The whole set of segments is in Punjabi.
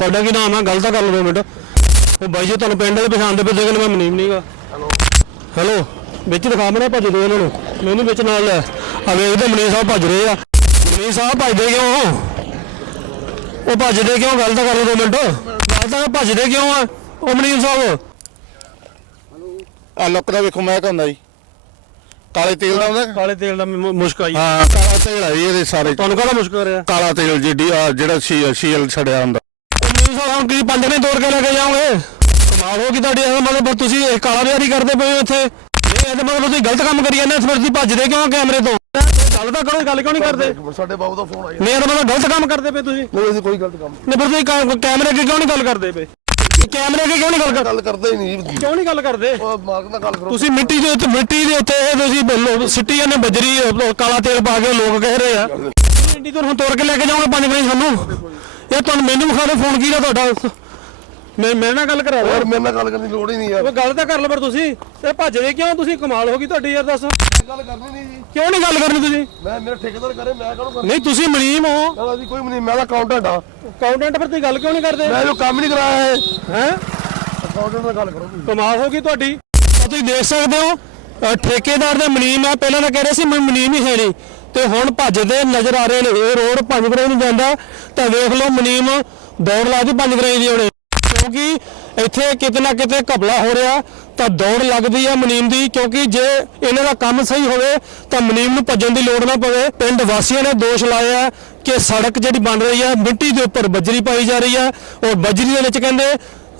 ਤੁਹਾਡਾ ਕੀ ਨਾਮ ਹੈ? ਗੱਲ ਤਾਂ ਕਰ ਲਓ ਦੋ ਮਿੰਟ। ਉਹ ਬਾਈ ਜੀ ਤੁਹਾਨੂੰ ਪਿੰਡ ਵਾਲੇ ਪਛਾਣਦੇ ਪਏ ਦੇਖਣ ਮੈਂ ਮਨੀਮ ਨਹੀਂਗਾ ਹੈਲੋ। ਹੈਲੋ। ਵਿੱਚ ਦਿਖਾ ਮਣਾ ਭੱਜ ਦੋ ਇਹਨਾਂ ਨੂੰ। ਮੈਨੂੰ ਵਿੱਚ ਨਾਲ ਲੈ। ਆ ਵੇਖਦੇ ਮਨੀਮ ਸਾਹਿਬ ਭੱਜ ਰਹੇ ਆ। ਮਨੀਮ ਸਾਹਿਬ ਭੱਜਦੇ ਕਿਉਂ? ਉਹ ਭੱਜਦੇ ਕਿਉਂ? ਗੱਲ ਤਾਂ ਕਰ ਲਓ ਦੋ ਮਿੰਟ। ਗੱਲ ਤਾਂ ਭੱਜਦੇ ਕਿਉਂ ਆ? ਉਹ ਮਨੀਮ ਸਾਹਿਬ। ਆ ਲੁੱਕ ਦਾ ਵੇਖੋ ਮੈਂ ਹੁੰਦਾ ਜੀ। ਕਾਲੇ ਤੇਲ ਦਾ ਹੁੰਦਾ? ਕਾਲੇ ਤੇਲ ਦਾ ਮੁਸ਼ਕ ਆਈ ਹਾਂ ਕਾਲਾ ਤੇਲ ਆ ਜੀ ਇਹਦੇ ਸਾਰੇ। ਤੁਹਾਨੂੰ ਕਾਹਦਾ ਮੁਸ਼ਕ ਆ ਰਿਹਾ? ਕਾਲਾ ਤੇਲ ਜਿਹੜੀ ਆ ਜਿਹੜਾ ਸੀ ਸੀਐਲ ਛੜਿਆ ਹੁੰਦਾ। ਸਾਹਿਬ ਹੁਣ ਕੀ ਪੰਜ ਨੇ ਤੋੜ ਕੇ ਲੈ ਕੇ ਜਾਓਗੇ। ਕਮਾਲ ਹੋ ਗਈ ਤੁਹਾਡੀ ਇਹਦਾ ਮਤਲਬ ਤੁਸੀਂ ਇਹ ਕਾਲਾ ਬਿਆਰੀ ਕਰਦੇ ਪਏ ਹੋ ਇੱਥੇ। ਇਹ ਇਹਦਾ ਮਤਲਬ ਤੁਸੀਂ ਗਲਤ ਕੰਮ ਕਰੀ ਜਾਂਦੇ ਹੋ ਤੁਸੀਂ ਭੱਜਦੇ ਕਿਉਂ ਕੈਮਰੇ ਤੋਂ? ਗੱਲ ਤਾਂ ਕਰੋ ਗੱਲ ਕਿਉਂ ਨਹੀਂ ਕਰਦੇ? ਸਾਡੇ ਬਾਬੂ ਦਾ ਫੋਨ ਆਇਆ। ਨਹੀਂ ਇਹਦਾ ਮਤਲਬ ਗਲਤ ਕੰਮ ਕਰਦੇ ਪਏ ਤੁਸੀਂ। ਨਹੀਂ ਅਸੀਂ ਕੋਈ ਗਲਤ ਕੰਮ ਨਹੀਂ। ਫਿਰ ਤੁਸੀਂ ਕੈ- ਕੈਮਰੇ ਅੱਗੇ ਕਿਉਂ ਨਹੀਂ ਗੱਲ ਕਰਦੇ ਪਏ? ਕੈਮਰੇ ਅੱਗੇ ਕਿਉਂ ਨਹੀਂ ਗੱਲ ਕਰਦੇ ਗੱਲ ਕਰਦੇ ਹੀ ਨਹੀਂ ਕਿਉਂ ਨਹੀਂ ਗੱਲ ਕਰਦੇ? ਉਹ ਮਾਲਕ ਨਾਲ ਗੱਲ ਕਰੋ। ਤੁਸੀਂ ਮਿੱਟੀ ਦੇ ਉੱਤੇ ਮਿੱਟੀ ਦੇ ਉੱਤੇ ਇਹ ਤੁਸੀਂ ਬੋਲੋ ਸਿੱਟੀ ਜਾਂਦੇ ਬਜਰੀ ਕਾਲਾ ਤੇਲ ਪਾ ਕੇ ਲੋਕ ਕਹਿ ਰਹੇ ਆ। ਇੰਡੀ ਤੋਂ ਹੁਣ ਤੋੜ ਕੇ ਲੈ ਕੇ ਜਾਓਗੇ ਪੰਜ ਵਜੇ ਸਾਨੂੰ ਇਹ ਤੁਹਾਨੂੰ ਮੈਨੂੰ ਵਿਖਾ ਦਿਓ ਫੋਨ ਕੀ ਦਾ ਤੁਹਾਡਾ? ਮੈਂ ਮੇਰੇ ਨਾਲ ਗੱਲ ਕਰਾ ਯਾਰ ਮੇਰੇ ਨਾਲ ਗੱਲ ਕਰਨ ਦੀ ਲੋੜ ਹੀ ਨਹੀਂ ਯਾਰ। ਉਹ ਗੱਲ ਤਾਂ ਕਰ ਲਓ ਪਰ ਤੁਸੀਂ। ਤੇ ਭੱਜਦੇ ਕਿਉਂ? ਤੁਸੀਂ ਕਮਾਲ ਹੋ ਗਈ ਤੁਹਾਡੀ ਯਾਰ ਦੱਸ। ਗੱਲ ਕਰਨੀ ਨਹੀਂ ਜੀ। ਕਿਉਂ ਨਹੀਂ ਗੱਲ ਕਰਨੀ ਤੁਸੀਂ? ਮੈਂ ਮੇਰੇ ਠੇਕੇਦਾਰ ਕਰੇ ਮੈਂ ਕਹਣੂ ਕਰਨਾ? ਨਹੀਂ ਤੁਸੀਂ ਮਲੀਮ ਹੋ। ਯਾਰ ਅਸੀਂ ਕੋਈ ਨਹੀਂ ਮੈਂ ਤਾਂ ਅਕਾਊਂਟੈਂਟ ਆ ਅਕਾਊਂਟੈਂਟ ਪਰ ਤੁਸੀਂ ਗੱਲ ਕਿਉਂ ਨਹੀਂ ਕਰਦੇ? ਮੈਂ ਜੋ ਕੰਮ ਨਹੀਂ ਕਰਾਇਆ ਹੈ ਹੈ? ਅਕਾਊਂਟੈਂਟ ਨਾਲ ਗੱਲ ਕਰੋ ਤੁਸੀਂ। ਕਮਾਲ ਹੋ ਗਈ ਤੁਹਾਡੀ। ਤਾਂ ਤੁਸੀਂ ਦੇਖ ਸਕਦੇ ਹੋ ਠੇਕੇਦਾਰ ਦੇ ਮਨੀਮ ਆ। ਪਹਿਲਾਂ ਤਾਂ ਕਹਿ ਰਹੇ ਸੀ ਮੈਂ ਮਨੀਮ ਹੀ ਹੈ ਨਹੀਂ। ਤੇ ਹੁਣ ਭੱਜਦੇ ਨਜ਼ਰ ਆ ਰਹੇ ਨੇ। ਇਹ ਰੋਡ ਪੰਜ ਗਰਾਈ ਨੂੰ ਜਾਂਦਾ। ਤਾਂ ਵੇਖ ਲਓ ਮਨੀਮ ਦੌੜ ਲਾ ਦੀ ਪੰਜ ਗਰਾਈ ਦੀ ਉਹਨੇ ਕਿਉਂਕਿ ਇੱਥੇ ਕਿਤੇ ਨਾ ਕਿਤੇ ਘਪਲਾ ਹੋ ਰਿਹਾ। ਤਾਂ ਦੌੜ ਲੱਗਦੀ ਆ ਮਨੀਮ ਦੀ। ਕਿਉਂਕਿ ਜੇ ਇਹਨਾਂ ਦਾ ਕੰਮ ਸਹੀ ਹੋਵੇ, ਤਾਂ ਮਨੀਮ ਨੂੰ ਭੱਜਣ ਦੀ ਲੋੜ ਨਾ ਪਵੇ। ਪਿੰਡ ਵਾਸੀਆਂ ਨੇ ਦੋਸ਼ ਲਾਇਆ ਕਿ ਸੜਕ ਜਿਹੜੀ ਬਣ ਰਹੀ ਆ, ਮਿੱਟੀ ਦੇ ਉੱਪਰ ਬਜਰੀ ਪਾਈ ਜਾ ਰਹੀ ਆ। ਔਰ ਬਜਰੀ ਦੇ ਵਿੱਚ ਕਹਿੰਦੇ,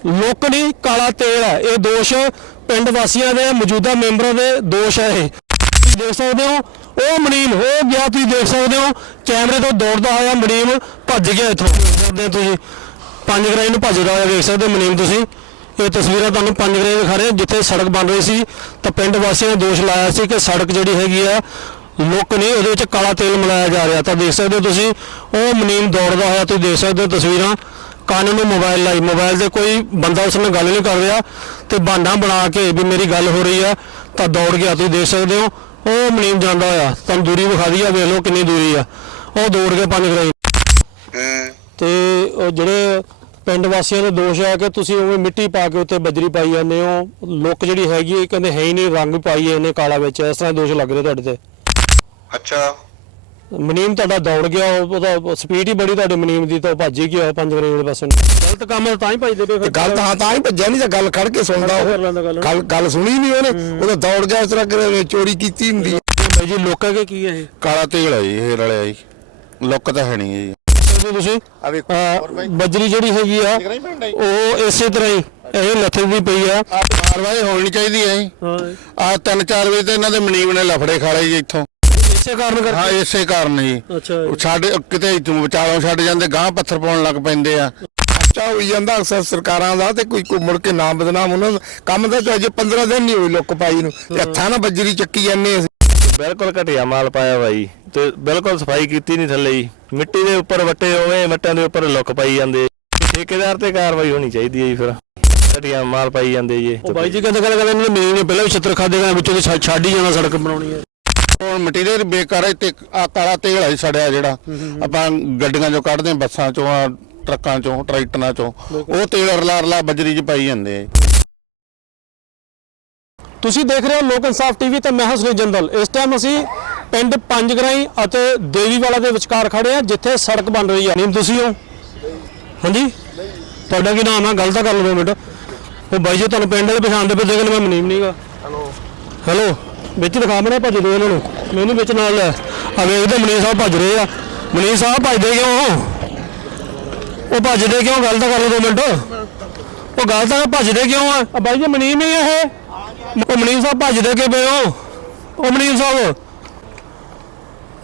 ਲੋਕ ਨਹੀਂ, ਕਾਲਾ ਤੇਲ ਹੈ। ਇਹ ਦੋਸ਼ ਪਿੰਡ ਵਾਸੀਆਂ ਦੇ, ਮੌਜੂਦਾ ਮੈਂਬਰਾਂ ਦੇ ਦੋਸ਼ ਹੈ ਇਹ। ਤੁਸੀਂ ਦੇਖ ਸਕਦੇ ਹੋ ਉਹ ਮਨੀਮ ਹੋ ਗਿਆ ਤੁਸੀਂ ਦੇਖ ਸਕਦੇ ਹੋ। ਕੈਮਰੇ ਤੋਂ ਦੌੜਦਾ ਹੋਇਆ ਮਨੀਮ ਭੱਜ ਗਿਆ ਇੱਥੋਂ। ਦੇਖ ਸਕਦੇ ਹੋ ਤੁਸੀਂ। ਪੰਜ ਗਰਾਈ ਨੂੰ ਭੱਜਦਾ ਹੋਇਆ ਦੇਖ ਸਕਦੇ ਹੋ ਮਨੀਮ ਤੁਸੀਂ। ਇਹ ਤਸਵੀਰਾਂ ਤੁਹਾਨੂੰ ਪੰਜ ਗਰਾਈ ਦਿਖਾ ਰਹੇ ਜਿੱਥੇ ਸੜਕ ਬਣ ਰਹੀ ਸੀ। ਤਾਂ ਪਿੰਡ ਵਾਸੀਆਂ ਨੇ ਦੋਸ਼ ਲਾਇਆ ਸੀ ਕਿ ਸੜਕ ਜਿਹੜੀ ਹੈਗੀ ਆ, ਲੁੱਕ ਨਹੀਂ, ਉਹਦੇ ਵਿੱਚ ਕਾਲਾ ਤੇਲ ਮਿਲਾਇਆ ਜਾ ਰਿਹਾ। ਤਾਂ ਦੇਖ ਸਕਦੇ ਹੋ ਤੁਸੀਂ, ਉਹ ਮਨੀਮ ਦੌੜਦਾ ਹੋਇਆ ਤੁਸੀਂ ਦੇਖ ਸਕਦੇ ਹੋ ਤਸਵੀਰਾਂ। ਕੰਨ ਨੂੰ ਮੋਬਾਈਲ ਲਾਈ। ਮੋਬਾਈਲ ਤੇ ਕੋਈ ਬੰਦਾ ਉਸ ਨਾਲ ਗੱਲ ਨਹੀਂ ਕਰ ਰਿਹਾ। ਤੇ ਬਾਂਡਾ ਬਣਾ ਕੇ ਵੀ ਮੇਰੀ ਗੱਲ ਹੋ ਰਹੀ ਆ, ਤਾਂ ਦੌੜ ਗਿਆ। ਤੁਸੀਂ ਦੇਖ ਸਕਦੇ ਹੋ ਉਹ ਮਨੀਮ ਜਾਂਦਾ ਹੋਇਆ। ਤੁਹਾਨੂੰ ਦੂਰੀ ਵਿਖਾ ਦਈ ਆ ਵੇਖ ਲਓ ਕਿੰਨੀ ਦੂਰੀ ਆ। ਉਹ ਦੌੜ ਕੇ ਪੰਜ ਗਰਾਈ। ਤੇ ਉਹ ਜਿਹੜੇ ਪਿੰਡ ਵਾਸੀਆਂ ਦਾ ਦੋਸ਼ ਹੈ ਕਿ ਤੁਸੀਂ ਉਵੇਂ ਮਿੱਟੀ ਪਾ ਕੇ ਉੱਤੇ ਬਜਰੀ ਪਾਈ ਜਾਂਦੇ ਹੋ। ਲੁੱਕ ਜਿਹੜੀ ਹੈਗੀ ਹੈ ਕਹਿੰਦੇ ਹੈ ਹੀ ਨਹੀਂ ਰੰਗ ਪਾਈ ਇਹਨੇ ਕਾਲਾ ਵਿੱਚ। ਇਸ ਤਰ੍ਹਾਂ ਦੋਸ਼ ਲੱਗ ਰਹੇ ਤੁਹਾਡੇ ਤੇ। ਅੱਛਾ। ਮਨੀਮ ਤੁਹਾਡਾ ਦੌੜ ਗਿਆ ਉਹ- ਉਹਦਾ ਸਪੀਡ ਹੀ ਬੜੀ ਤੁਹਾਡੇ ਮਨੀਮ ਦੀ ਤਾਂ ਉਹ ਭੱਜ ਹੀ ਗਿਆ ਪੰਜ ਵਾਲੇ ਪਾਸੇ ਨੂੰ। ਗਲਤ ਕੰਮ ਤਾਂ ਹੀ ਭੱਜਦੇ ਪਏ ਫਿਰ। ਗੱਲ ਤਾਂ ਹਾਂ ਤਾਂ ਹੀ ਭੱਜਿਆ ਨਹੀਂ ਤਾਂ ਗੱਲ ਖੜ ਕੇ ਸੁਣਦਾ ਕਰ ਲੈਂਦਾ ਗੱਲ। ਉਹ ਗੱਲ ਗੱਲ ਸੁਣੀ ਨਹੀਂ ਉਹਨੇ ਉਹ ਤਾਂ ਦੌੜ ਗਿਆ ਇਸ ਤਰ੍ਹਾਂ ਕਿ ਚੋਰੀ ਕੀਤੀ ਹੁੰਦੀ। ਹੈ ਬਾਈ ਜੀ ਲੋਕਾਂ ਕੇ ਕੀ ਹੈ ਇਹ? ਕਾਲਾ ਤੇਲ ਹੈ ਜੀ ਇਹ ਰਲਿਆ ਜੀ। ਲੁੱਕ ਤਾਂ ਹੈ ਨਹੀਂ ਜੀ। ਦੇਖੋ ਤੁਸੀਂ ਆ ਵੇਖੋ ਅਹ, ਬਜਰੀ ਜਿਹੜੀ ਹੈਗੀ ਆ ਉਹ ਇਸੇ ਤਰ੍ਹਾਂ ਹੀ ਇਹ ਲੱਥੇ ਦੀ ਪਈ ਆ। ਆ ਕਾਰਵਾਈ ਹੋਣੀ ਚਾਹੀਦੀ ਹੈ ਜੀ। ਹਾਂ। ਆ 3-4 ਵਜੇ ਤੇ ਇਹਨਾਂ ਦੇ ਮਨੀਬ ਨੇ ਲਫੜੇ ਖਾ ਲਏ ਜੀ ਇੱਥੋਂ। ਇਸੇ ਕਾਰਨ ਹਾਂ ਕਰਕੇ ਇਸੇ ਕਾਰਨ ਜੀ। ਅੱਛਾ ਸਾਡੇ ਕਿਤੇ ਵਿਚਾਲੋਂ ਛੱਡ ਜਾਂਦੇ ਗਾਂ ਪੱਥਰ ਪਾਉਣ ਲੱਗ ਪੈਂਦੇ ਆ। ਅੱਛਾ ਹੋਈ ਜਾਂਦਾ ਅਕਸਰ ਸਰਕਾਰਾਂ ਦਾ ਤੇ ਕੋਈ ਕੋਈ ਮੁੜ ਕੇ ਨਾਮ ਬਦਨਾਮ ਉਹਨਾਂ ਦਾ। ਕੰਮ ਤਾਂ ਅਜੇ 15 ਦਿਨ ਨਹੀਂ ਹੋਈ ਲੁੱਕ ਪਾਈ ਨੂੰ। ਤੇ ਹੱਥਾਂ ਨਾਲ ਬੱਜਰੀ ਚੱਕੀ ਜਾਂਦੇ ਅਸੀਂ। ਬਿਲਕੁਲ ਘਟਿਆ ਮਾਲ ਪਾਇਆ ਬਾਈ ਤੇ ਬਿਲਕੁਲ ਸਫ਼ਾਈ ਕੀਤੀ ਨਹੀਂ ਥੱਲੇ ਹੀ ਮਿੱਟੀ ਦੇ ਉੱਪਰ ਵੱਟੇ ਹੋਵੇ ਮੱਟਾਂ ਦੇ ਉੱਪਰ ਲੁੱਕ ਪਾਈ ਜਾਂਦੇ। ਠੇਕੇਦਾਰ ਤੇ ਕਾਰਵਾਈ ਹੋਣੀ ਚਾਹੀਦੀ ਹੈ ਜੀ ਫਿਰ। ਘਟਿਆ ਮਾਲ ਪਾਈ ਜਾਂਦੇ ਜੀ। ਉਹ ਬਾਈ ਜੀ ਕਹਿੰਦੇ ਕਹਿੰਦੇ ਕਹਿੰਦੇ ਇਹਨਾਂ ਨੇ ਨੇ ਪਹਿਲਾਂ ਵੀ ਛਿੱਤਰ ਖਾਦੇ ਗਏ ਵਿੱਚੋਂ ਦੀ ਛੱਡ- ਛੱਡ ਹੀ ਜਾਣਾ ਸੜਕ ਬਣਾਉਣੀ ਹੈ। ਹੁਣ ਮਟੀਰੀਅਲ ਬੇਕਾਰ ਹੈ ਤੇ ਆ ਕਾਲਾ ਤੇਲ ਹੈ ਸੜਿਆ ਜਿਹੜਾ। ਆਪਾਂ ਗੱਡੀਆਂ ਚੋਂ ਕੱਢਦੇ ਹਾਂ, ਬੱਸਾਂ ਚੋਂ ਆ ਟਰੱਕਾਂ ਚੋਂ ਟਰੈਕਟਰਾਂ ਚੋਂ। ਉਹ ਤੇਲ ਰਲਾ ਰਲਾ ਬੱਜਰੀ 'ਚ ਪਾਈ ਜਾਂਦੇ ਆ ਤੁਸੀਂ ਦੇਖ ਰਹੇ ਹੋ ਲੋਕ ਇਨਸਾਫ ਟੀਵੀ ਤੇ ਮੈਂ ਹਾਂ ਸੁਨੀਲ ਜੰਦਲ। ਇਸ ਟਾਈਮ ਅਸੀਂ ਪਿੰਡ ਪੰਜਗਰਾਈ ਅਤੇ ਦੇਵੀਵਾਲਾ ਦੇ ਵਿਚਕਾਰ ਖੜੇ ਹਾਂ ਜਿੱਥੇ ਸੜਕ ਬਣ ਰਹੀ ਹੈ ਨਹੀਂ ਤੁਸੀਂ ਹੋ? ਹਾਂਜੀ? ਤੁਹਾਡਾ ਕੀ ਨਾਮ ਹੈ ਗੱਲ ਤਾਂ ਕਰ ਲਓ ਦੋ ਮਿੰਟ। ਉਹ ਬਾਈ ਜੀ ਤੁਹਾਨੂੰ ਪਿੰਡ ਵਾਲੇ ਪਛਾਣਦੇ ਪਏ ਦੇਖਣ ਮੈਂ ਮਨੀਮ ਨਹੀਂਗਾ ਹੈਲੋ। ਹੈਲੋ। ਵਿੱਚ ਦਿਖਾ ਭੱਜ ਦੋ ਇਹਨਾਂ ਨੂੰ। ਮੈਨੂੰ ਵਿੱਚ ਨਾਲ ਲੈ। ਆ ਵੇਖਦੇ ਮਨੀਮ ਸਾਹਿਬ ਭੱਜ ਰਹੇ ਆ। ਮਨੀਮ ਸਾਹਿਬ ਭੱਜਦੇ ਕਿਉਂ? ਉਹ ਭੱਜਦੇ ਕਿਉਂ? ਗੱਲ ਤਾਂ ਕਰ ਲਓ ਦੋ ਮਿੰਟ। ਉਹ ਗੱਲ ਤਾਂ ਭੱਜਦੇ ਕਿਉਂ ਆ? ਬਾਈ ਜੀ ਮਨੀਮ ਹੀ ਇਹ। ਉਹ ਮਨੀਮ ਸਾਹਿਬ ਭੱਜਦੇ ਕਿ ਪਏ ਹੋ? ਉਹ ਮਨੀਮ ਸਾਹਿਬ।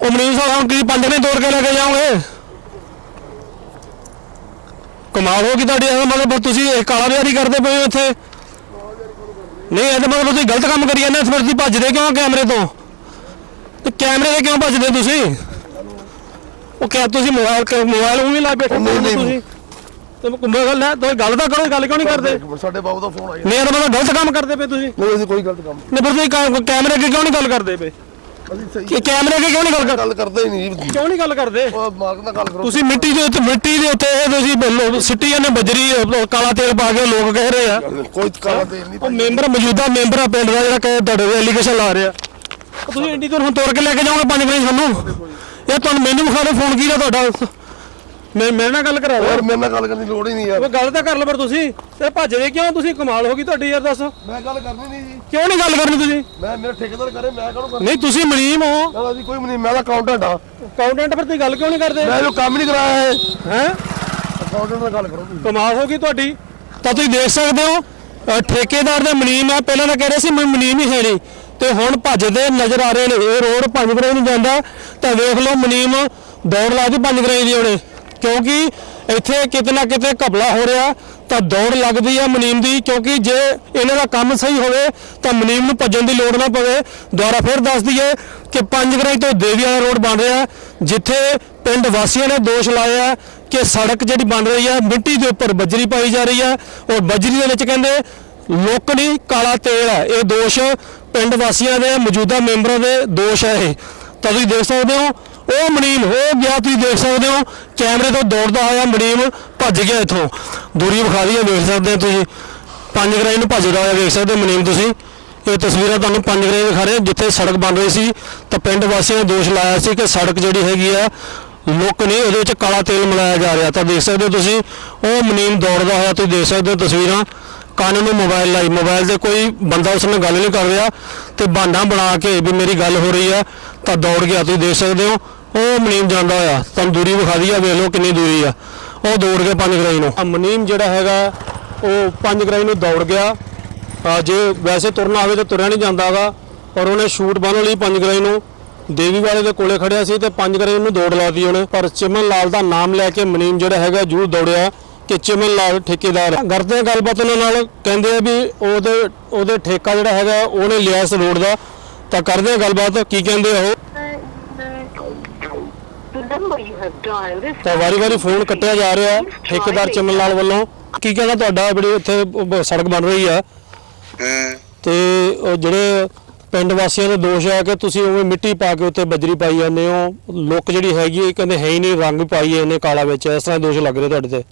ਉਹ ਮਨੀਮ ਸਾਹਿਬ, ਹੁਣ ਕੀ ਪੰਜ ਨੇ ਤੋੜ ਕੇ ਲੈ ਕੇ ਜਾਓਗੇ? ਕਮਾਲ ਹੋ ਗਈ ਤੁਹਾਡੀ। ਮਤਲਬ ਤੁਸੀਂ ਇਹ ਕਾਲਾ ਬਿਆਰੀ ਕਰਦੇ ਪਏ ਹੋ ਇੱਥੇ। ਨਹੀਂ ਇਹਦਾ ਮਤਲਬ ਤੁਸੀਂ ਗਲਤ ਕੰਮ ਕਰੀ ਜਾਂਦੇ ਹੋ, ਫਿਰ ਤੁਸੀਂ ਭੱਜਦੇ ਕਿਉਂ ਕੈਮਰੇ ਤੋਂ? ਤੇ ਕੈਮਰੇ ਦੇ ਕਿਉਂ ਭੱਜਦੇ ਤੁਸੀਂ? ਉਹ ਕਿਹਾ ਤੁਸੀਂ ਮੋਬਾਈਲ ਮੋਬਾਈਲ ਉਹ ਵੀ ਲਾ ਬੈਠੇ ਨਹੀਂ, ਨਹੀਂ। ਤੁਸੀਂ ਤੇ ਗੱਲ ਹੈ ਤੁਸੀਂ ਗੱਲ ਤਾਂ ਕਰੋ ਗੱਲ ਕਿਉਂ ਨਹੀਂ ਕਰਦੇ? ਸਾਡੇ ਬਾਬੂ ਦਾ ਫੋਨ ਆਇਆ। ਨਹੀਂ ਇਹਦਾ ਮਤਲਬ ਗਲਤ ਕੰਮ ਕਰਦੇ ਪਏ ਤੁਸੀਂ। ਨਹੀਂ ਅਸੀਂ ਕੋਈ ਗਲਤ ਕੰਮ ਨਹੀਂ ਪਰ ਤੁਸੀਂ ਕੈ- ਕੈਮਰੇ ਅੱਗੇ ਕਿਉਂ ਨਹੀਂ ਗੱਲ ਕਰਦੇ ਪਏ? ਕਿ ਕੈਮਰੇ ਅੱਗੇ ਕਿਉਂ ਨਹੀਂ ਗੱਲ ਕਰ ਗੱਲ ਕਰਦੇ ਹੀ ਨਹੀਂ ਕਿਉਂ ਨਹੀਂ ਗੱਲ ਕਰਦੇ? ਉਹ ਮਾਲਕ ਨਾਲ ਗੱਲ ਕਰੋ। ਤੁਸੀਂ ਮਿੱਟੀ ਦੇ ਉੱਤੇ ਮਿੱਟੀ ਦੇ ਉੱਤੇ ਇਹ ਤੁਸੀਂ ਲੋ- ਸਿੱਟੀ ਜਾਂਦੇ ਬਜਰੀ ਕਾਲਾ ਤੇਲ ਪਾ ਕੇ ਲੋਕ ਕਹਿ ਰਹੇ ਆ। ਕੋਈ ਕਾਲਾ ਦੇ ਨਹੀਂ ਉਹ ਮੈਂਬਰ ਮੌਜੂਦਾ ਮੈਂਬਰ ਆ ਪਿੰਡ ਦਾ ਜਿਹੜਾ ਕਿ ਤੁਹਾਡੇ ਤੇ ਐਲੀਗੇਸ਼ਨ ਲਾ ਰਿਹਾ। ਉਹ ਤੁਸੀਂ ਇੰਡੀ ਤੋਂ ਹੁਣ ਤੋੜ ਕੇ ਲੈ ਕੇ ਜਾਓਗੇ ਪੰਜ ਵਜੇ ਸਾਨੂੰ? ਇਹ ਤੁਹਾਨੂੰ ਮੈਨੂੰ ਵਿਖਾ ਦਿਓ ਫੋਨ ਕੀਤਾ ਤੁਹਾਡਾ? ਮੈਂ ਮੇਰੇ ਨਾਲ ਗੱਲ ਕਰਾ ਯਾਰ ਲਓ ਮੇਰੇ ਨਾਲ ਗੱਲ ਕਰਨ ਦੀ ਲੋੜ ਹੀ ਨਹੀਂ ਯਾਰ। ਉਹ ਗੱਲ ਤਾਂ ਕਰ ਲਓ ਪਰ ਤੁਸੀਂ। ਤੇ ਭੱਜਦੇ ਕਿਉਂ? ਤੁਸੀਂ ਕਮਾਲ ਹੋ ਗਈ ਤੁਹਾਡੀ ਯਾਰ ਦੱਸੋ। ਮੈਂ ਗੱਲ ਕਰਨੀ ਨਹੀਂ ਜੀ। ਕਿਉਂ ਨਹੀਂ ਗੱਲ ਕਰਨੀ ਤੁਸੀਂ? ਮੈਂ ਮੇਰੇ ਠੇਕੇਦਾਰ ਕਰੇ ਮੈਂ ਕਹਣੂ ਕਰ ਨਹੀਂ ਤੁਸੀਂ ਮਰੀਮ ਹੋ। ਕਹਿੰਦਾ ਜੀ ਕੋਈ ਨਹੀਂ ਮੈਂ ਤਾਂ ਅਕਾਊਂਟੈਂਟ ਆ ਅਕਾਊਂਟੈਂਟ ਪਰ ਤੁਸੀਂ ਗੱਲ ਕਿਉਂ ਨਹੀਂ ਕਰਦੇ? ਮੈਂ ਜੋ ਕੰਮ ਨਹੀਂ ਕਰਾਇਆ ਹੈ ਹੈ? ਅਕਾਊਂਟੈਂਟ ਨਾਲ ਗੱਲ ਕਰੋ ਤੁਸੀਂ। ਕਮਾਲ ਹੋ ਗਈ ਤੁਹਾਡੀ। ਤਾਂ ਤੁਸੀਂ ਦੇਖ ਸਕਦੇ ਹੋ ਅ, ਠੇਕੇਦਾਰ ਦੇ ਮਨੀਮ ਆ। ਪਹਿਲਾਂ ਤਾਂ ਕਹਿ ਰਹੇ ਸੀ ਮ- ਮਨੀਮ ਹੀ ਹੈ ਨਹੀਂ। ਤੇ ਹੁਣ ਭੱਜਦੇ ਨਜ਼ਰ ਆ ਰਹੇ ਨੇ। ਇਹ ਰੋਡ ਪੰਜ ਗਰਾਈ ਨੂੰ ਜਾਂਦਾ। ਤਾਂ ਵੇਖ ਲਓ ਮਨੀਮ ਦੌੜ ਲਾਦੀ ਪੰਜ ਗਰਾਈ ਦੀ ਉਹਨੇ। ਕਿਉਂਕਿ ਇੱਥੇ ਕਿਤੇ ਨਾ ਕਿਤੇ ਘਪਲਾ ਹੋ ਰਿਹਾ, ਤਾਂ ਦੌੜ ਲੱਗਦੀ ਆ ਮਨੀਮ ਦੀ, ਕਿਉਂਕਿ ਜੇ ਇਹਨਾਂ ਦਾ ਕੰਮ ਸਹੀ ਹੋਵੇ, ਤਾਂ ਮਨੀਮ ਨੂੰ ਭੱਜਣ ਦੀ ਲੋੜ ਨਾ ਪਵੇ। ਦੁਆਰਾ ਫਿਰ ਦੱਸ ਦਈਏ ਕਿ ਪੰਜ ਗਰਾਈ ਤੋਂ ਦੇਵੀਆਂ ਰੋਡ ਬਣ ਰਿਹਾ, ਜਿੱਥੇ ਪਿੰਡ ਵਾਸੀਆਂ ਨੇ ਦੋਸ਼ ਲਾਇਆ ਕਿ ਸੜਕ ਜਿਹੜੀ ਬਣ ਰਹੀ ਹੈ ਮਿੱਟੀ ਦੇ ਉੱਪਰ ਬਜਰੀ ਪਾਈ ਜਾ ਰਹੀ ਹੈ ਔਰ ਬਜਰੀ ਦੇ ਵਿੱਚ ਕਹਿੰਦੇ, ਲੋਕ ਨਹੀਂ, ਕਾਲਾ ਤੇਲ ਹੈ। ਇਹ ਦੋਸ਼ ਪਿੰਡ ਵਾਸੀਆਂ ਦੇ ਮੌਜੂਦਾ ਮੈਂਬਰਾਂ ਦੇ ਦੋਸ਼ ਹੈ ਇਹ। ਤਾਂ ਤੁਸੀਂ ਦੇਖ ਸਕਦੇ ਹੋ ਉਹ ਮਨੀਮ ਹੋ ਗਿਆ, ਤੁਸੀਂ ਦੇਖ ਸਕਦੇ ਹੋ। ਕੈਮਰੇ ਤੋਂ ਦੌੜਦਾ ਹੋਇਆ ਮਨੀਮ ਭੱਜ ਗਿਆ ਇੱਥੋਂ। ਦੂਰੀ ਵਿਖਾ ਰਹੀ ਹੈ ਦੇਖ ਸਕਦੇ ਹੋ ਤੁਸੀਂ। ਪੰਜ ਗਰਾਈ ਨੂੰ ਭੱਜਦਾ ਹੋਇਆ ਦੇਖ ਸਕਦੇ ਹੋ ਮਨੀਮ ਤੁਸੀਂ। ਇਹ ਤਸਵੀਰਾਂ ਤੁਹਾਨੂੰ ਪੰਜ ਗਰਾਈ ਦਿਖਾ ਰਹੇ ਜਿੱਥੇ ਸੜਕ ਬਣ ਰਹੀ ਸੀ। ਤਾਂ ਪਿੰਡ ਵਾਸੀਆਂ ਨੇ ਦੋਸ਼ ਲਾਇਆ ਸੀ ਕਿ ਸੜਕ ਜਿਹੜੀ ਹੈਗੀ ਆ, ਲੋਕ ਨਹੀਂ, ਉਹਦੇ ਵਿੱਚ ਕਾਲਾ ਤੇਲ ਮਿਲਾਇਆ ਜਾ ਰਿਹਾ। ਤਾਂ ਦੇਖ ਸਕਦੇ ਹੋ ਤੁਸੀਂ, ਉਹ ਮਨੀਮ ਦੌੜਦਾ ਹੋਇਆ ਤੁਸੀਂ ਦੇਖ ਸਕਦੇ ਹੋ ਤਸਵੀਰਾਂ। ਕੰਨ ਨੂੰ ਮੋਬਾਈਲ ਲਾਈ। ਮੋਬਾਈਲ ਤੇ ਕੋਈ ਬੰਦਾ ਉਸ ਨਾਲ ਗੱਲ ਨਹੀਂ ਕਰ ਰਿਹਾ ਤੇ ਬਹਾਨਾ ਬਣਾ ਕੇ ਵੀ ਮੇਰੀ ਗੱਲ ਹੋ ਰਹੀ ਆ ਤਾਂ ਦੌੜ ਗਿਆ ਤੁਸੀਂ ਦੇਖ ਸਕਦੇ ਹੋ। ਉਹ ਮਨੀਮ ਜਾਂਦਾ ਹੋਇਆ। ਤੁਹਾਨੂੰ ਦੂਰੀ ਵਿਖਾ ਆ ਵੇਖ ਲਓ ਕਿੰਨੀ ਦੂਰੀ ਆ। ਉਹ ਦੌੜ ਗਿਆ ਪੰਜ ਗਰਾਈ ਨੂੰ। ਆਹ ਮਨੀਮ ਜਿਹੜਾ ਹੈਗਾ, ਉਹ ਪੰਜ ਗਰਾਈ ਨੂੰ ਦੌੜ ਗਿਆ। ਜੇ ਵੈਸੇ ਤੁਰਨਾ ਹੋਵੇ ਤਾਂ ਤੁਰਿਆ ਨਹੀਂ ਜਾਂਦਾਗਾ ਪਰ ਉਹਨੇ ਸ਼ੂਟ ਬੰਨ ਲਈ ਪੰਜ ਗਰਾਈ ਨੂੰ। ਦੇਵੀ ਵਾਲੇ ਦੇ ਕੋਲੇ ਖੜਿਆ ਸੀ ਤੇ ਪੰਜ ਗਰਾਈ ਨੂੰ ਦੌੜ ਲਾਤੀ ਉਹਨੇ। ਪਰ ਚਿਮਨ ਲਾਲ ਦਾ ਨਾਮ ਲੈ ਕੇ ਮਨੀਮ ਜਿਹੜਾ ਹੈਗਾ ਜਰੂਰ ਦੌੜਿਆ। ਕਿ ਚਿਮਨ ਲਾਲ ਠੇਕੇਦਾਰ ਕਰਦੇ ਆ ਗੱਲਬਾਤ ਉਹਨਾਂ ਨਾਲ, ਕਹਿੰਦੇ ਆ ਵੀ ਉਹਦੇ ਉਹਦੇ ਠੇਕਾ ਜਿਹੜਾ ਹੈਗਾ, ਉਹਨੇ ਲਿਆ ਇਸ ਰੋਡ ਦਾ। ਤਾਂ ਕਰਦੇ ਆ ਗੱਲਬਾਤ, ਕੀ ਕਹਿੰਦੇ ਆ ਉਹ? ਤਾਂ ਵਾਰੀ-ਵਾਰੀ ਫੋਨ ਕੱਟਿਆ ਜਾ ਰਿਹਾ ਠੇਕੇਦਾਰ ਚਿਮਨ ਲਾਲ ਵੱਲੋਂ। ਕੀ ਕਹਿੰਦਾ ਤੁਹਾਡਾ? ਬੜੀ ਇੱਥੇ ਉਹ ਸੜਕ ਬਣ ਰਹੀ ਆ। ਤੇ ਉਹ ਜਿਹੜੇ ਪਿੰਡ ਵਾਸੀਆਂ ਦਾ ਦੋਸ਼ ਹੈ ਕਿ ਤੁਸੀਂ ਉਵੇਂ ਮਿੱਟੀ ਪਾ ਕੇ ਉੱਤੇ ਬਜਰੀ ਪਾਈ ਜਾਂਦੇ ਹੋ। ਲੁੱਕ ਜਿਹੜੀ ਹੈਗੀ ਹੈ ਕਹਿੰਦੇ ਹੈ ਹੀ ਨਹੀਂ, ਰੰਗ ਪਾਈ ਹੈ ਇਹਨੇ ਕਾਲਾ ਵਿੱਚ। ਇਸ ਤਰ੍ਹਾਂ ਦੋਸ਼ ਲੱਗ ਰਹੇ ਤੁਹਾਡੇ ਤੇ।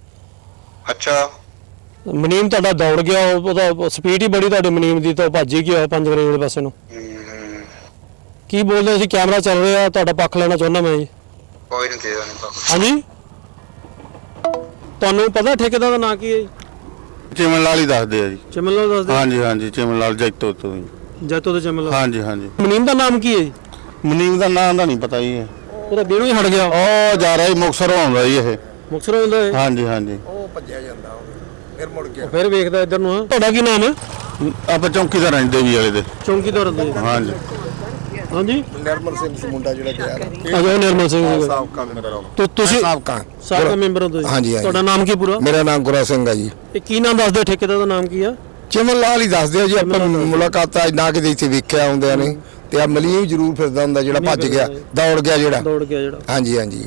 ਅੱਛਾ। ਮਨੀਮ ਤੁਹਾਡਾ ਦੌੜ ਗਿਆ ਉਹ- ਉਹਦਾ ਸਪੀਡ ਹੀ ਬੜੀ ਤੁਹਾਡੇ ਮਨੀਮ ਦੀ ਤਾਂ ਉਹ ਭੱਜ ਹੀ ਗਿਆ ਪੰਜ ਗਰੇ ਵਾਲੇ ਪਾਸੇ ਨੂੰ ਕੀ ਬੋਲਦੇ ਸੀ ਕੈਮਰਾ ਚੱਲ ਰਿਹਾ ਤੁਹਾਡਾ ਪੱਖ ਲੈਣਾ ਚਾਹੁੰਦਾ ਮੈਂ ਜੀ। ਕੋਈ ਨਹੀਂ ਦੇ ਦਾਂਗੇ ਹਾਂਜੀ। ਤੁਹਾਨੂੰ ਪਤਾ ਠੇਕੇਦਾਰ ਦਾ ਨਾਂ ਕੀ ਹੈ ਜੀ? ਚਿਮਨ ਲਾਲ ਹੀ ਦੱਸਦੇ ਆ ਜੀ। ਚਮਨ ਲਾਲ ਦੱਸ ਹਾਂਜੀ ਹਾਂਜੀ ਚਿਮਨ ਲਾਲ ਜੈਤੋ ਤੋਂ ਜੀ। ਦੇ ਜੈਤੋ ਤੇ ਚਮਨ ਲਾਲ। ਹਾਂਜੀ ਹਾਂਜੀ। ਮਨੀਮ ਦਾ ਨਾਮ ਕੀ ਹੈ ਜੀ? ਮਨੀਮ ਦਾ ਨਾਂ ਦਾ ਨਹੀਂ ਪਤਾ ਜੀ ਇਹ। ਉਹਦਾ ਦੇਣੋਂ ਹੀ ਹਟ ਗਿਆ। ਉਹ ਜਾ ਰਿਹਾ ਜੀ ਮੁਕਸਰ ਆਉਂਦਾ ਜੀ ਇਹ। ਮੁਕਸਰ ਹੁੰਦਾ ਹੈ ਹਾਂਜੀ ਹਾਂਜੀ। ਉਹ ਭੱਜਿਆ ਜਾਂਦਾ ਉਹ ਫਿਰ ਮੁੜ ਗਿਆ। ਫਿਰ ਵੇਖਦਾ ਇੱਧਰ ਨੂੰ ਹਾਂ। ਤੁਹਾਡਾ ਕੀ ਨਾਮ ਹੈ? ਆਪਾਂ ਚੌਂਕੀਦਾਰ ਰਹਿੰਦੇ ਵੀ ਵਾਲੇ ਦੇ। ਚੌਂਕੀਦਾਰ ਦੇ। ਹਾਂਜੀ। ਹਾਂਜੀ? ਨਿਰਮਲ ਸਿੰਘ ਸੀ ਮੁੰਡਾ ਜਿਹੜਾ ਗਿਆ ਅਜੋ ਨਿਰਮਲ ਸਿੰਘ ਜੀ ਸਾਬਕਾ ਮੇਰਾ ਤੋ ਤੁਸੀਂ ਸਾਬਕਾ। ਸਾਬਕਾ ਮੈਂਬਰ ਹੋ ਤੁਸੀਂ। ਤੁਹਾਡਾ ਨਾਮ ਕੀ ਪੂਰਾ? ਮੇਰਾ ਨਾਮ ਗੁਰਾ ਸਿੰਘ ਆ ਜੀ। ਇਹ ਕੀ ਨਾਮ ਦੱਸਦੇ ਠੇਕੇਦਾਰ ਦਾ ਨਾਮ ਕੀ ਆ? ਚਿਮਨ ਲਾਲ ਹੀ ਦੱਸਦੇ ਆ ਜੀ ਆਪਾਂ ਮੁਲਾਕਾਤ ਅੱਜ ਨਾ ਕਿਤੇ ਇੱਥੇ ਵੇਖਿਆ ਆਉਂਦਿਆਂ ਨੇ। ਤੇ ਆ ਮਲੀਮ ਜ਼ਰੂਰ ਫਿਰਦਾ ਹੁੰਦਾ ਜਿਹੜਾ ਭੱਜ ਗਿਆ ਦੌੜ ਗਿਆ ਜਿਹੜਾ। ਦੌੜ ਗਿਆ ਜਿਹੜਾ। ਹਾਂਜੀ ਹਾਂਜੀ।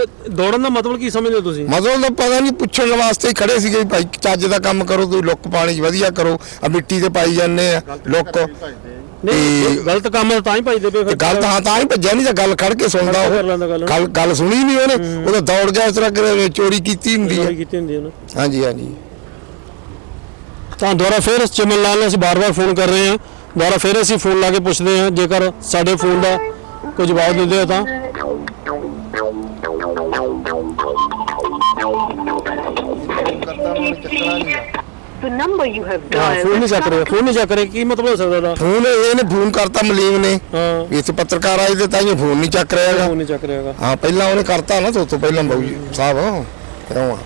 ਤੇ ਦੌੜਨ ਦਾ ਮਤਲਬ ਕੀ ਸਮਝਦੇ ਹੋ ਤੁਸੀਂ? ਮਤਲਬ ਤਾਂ ਪਤਾ ਨਹੀਂ ਪੁੱਛਣ ਵਾਸਤੇ ਹੀ ਖੜੇ ਸੀਗੇ ਵੀ ਭਾਈ ਚੱਜ ਦਾ ਕੰਮ ਕਰੋ ਤੁਸੀਂ ਲੁੱਕ ਪਾਣੀ 'ਚ ਵਧੀਆ ਕਰੋ ਆ ਮਿੱਟੀ ਤੇ ਪਾਈ ਜਾਂਦੇ ਆ ਲੁੱਕ। ਨਹੀਂ ਗਲਤ ਕੰਮ ਤਾਂ ਹੀ ਭਜਦੇ ਪਏ ਤੇ ਗੱਲ ਤਾਂ ਤਾਂ ਹੀ ਭੱਜਿਆ ਨਹੀਂ ਤਾਂ ਗੱਲ ਖੜ ਕੇ ਸੁਣਦਾ ਕਰ ਉਹ। ਗੱਲ। ਗੱਲ ਸੁਣੀ ਨਹੀਂ ਉਹਨੇ। ਉਹ ਤਾਂ ਦੌੜ ਗਿਆ ਇਸ ਤਰ੍ਹਾਂ ਕਿ ਚੋਰੀ ਕੀਤੀ ਹੁੰਦੀ ਹੈ ਚੋਰੀ ਕੀਤੀ ਹੁੰਦੀ ਹੈ ਨਾ ਹਾਂਜੀ ਹਾਂਜੀ। ਤਾਂ ਦੁਬਾਰਾ ਫਿਰ ਚਮਨ ਲਾਲ ਨੂੰ ਅਸੀਂ ਬਾਰ-ਬਾਰ ਫੋਨ ਕਰ ਰਹੇ ਹਾਂ। ਦੁਬਾਰਾ ਫਿਰ ਅਸੀਂ ਫੋਨ ਲਾ ਕੇ ਪੁੱਛਦੇ ਹਾਂ ਜੇਕਰ ਸਾਡੇ ਫੋਨ ਦਾ ਕੋਈ ਜਵਾਬ ਦਿੰਦੇ ਹੋ ਤਾਂ। The number you have ਹਾਂ dialed. ਫੋਨ ਨਹੀਂ ਚੱਕ ਰਹੇ ਫੋਨ ਨਹੀਂ ਚੱਕ ਰਹੇ ਕੀ ਮਤਲਬ ਹੋ ਸਕਦਾ ਇਹਦਾ? ਫੋਨ ਇਹਨੇ ਫੋਨ ਕਰਤਾ ਮਲੀਮ ਨੇ। ਹਾਂ। ਇੱਥੇ ਪੱਤਰਕਾਰ ਆਏ ਤੇ ਤਾਂ ਹੀ ਫੋਨ ਨਹੀਂ ਚੱਕ ਰਿਹਾ ਹੈਗਾ। ਫੋਨ ਨਹੀਂ ਚੱਕ ਰਿਹਾਗਾ ਹਾਂ ਪਹਿਲਾਂ ਉਹਨੇ ਕਰਤਾ ਨਾ ਤੋਂ ਪਹਿਲਾਂ ਬਾਊ ਜੀ ਸਾਹਿਬ ਕਿਉਂ ਆ।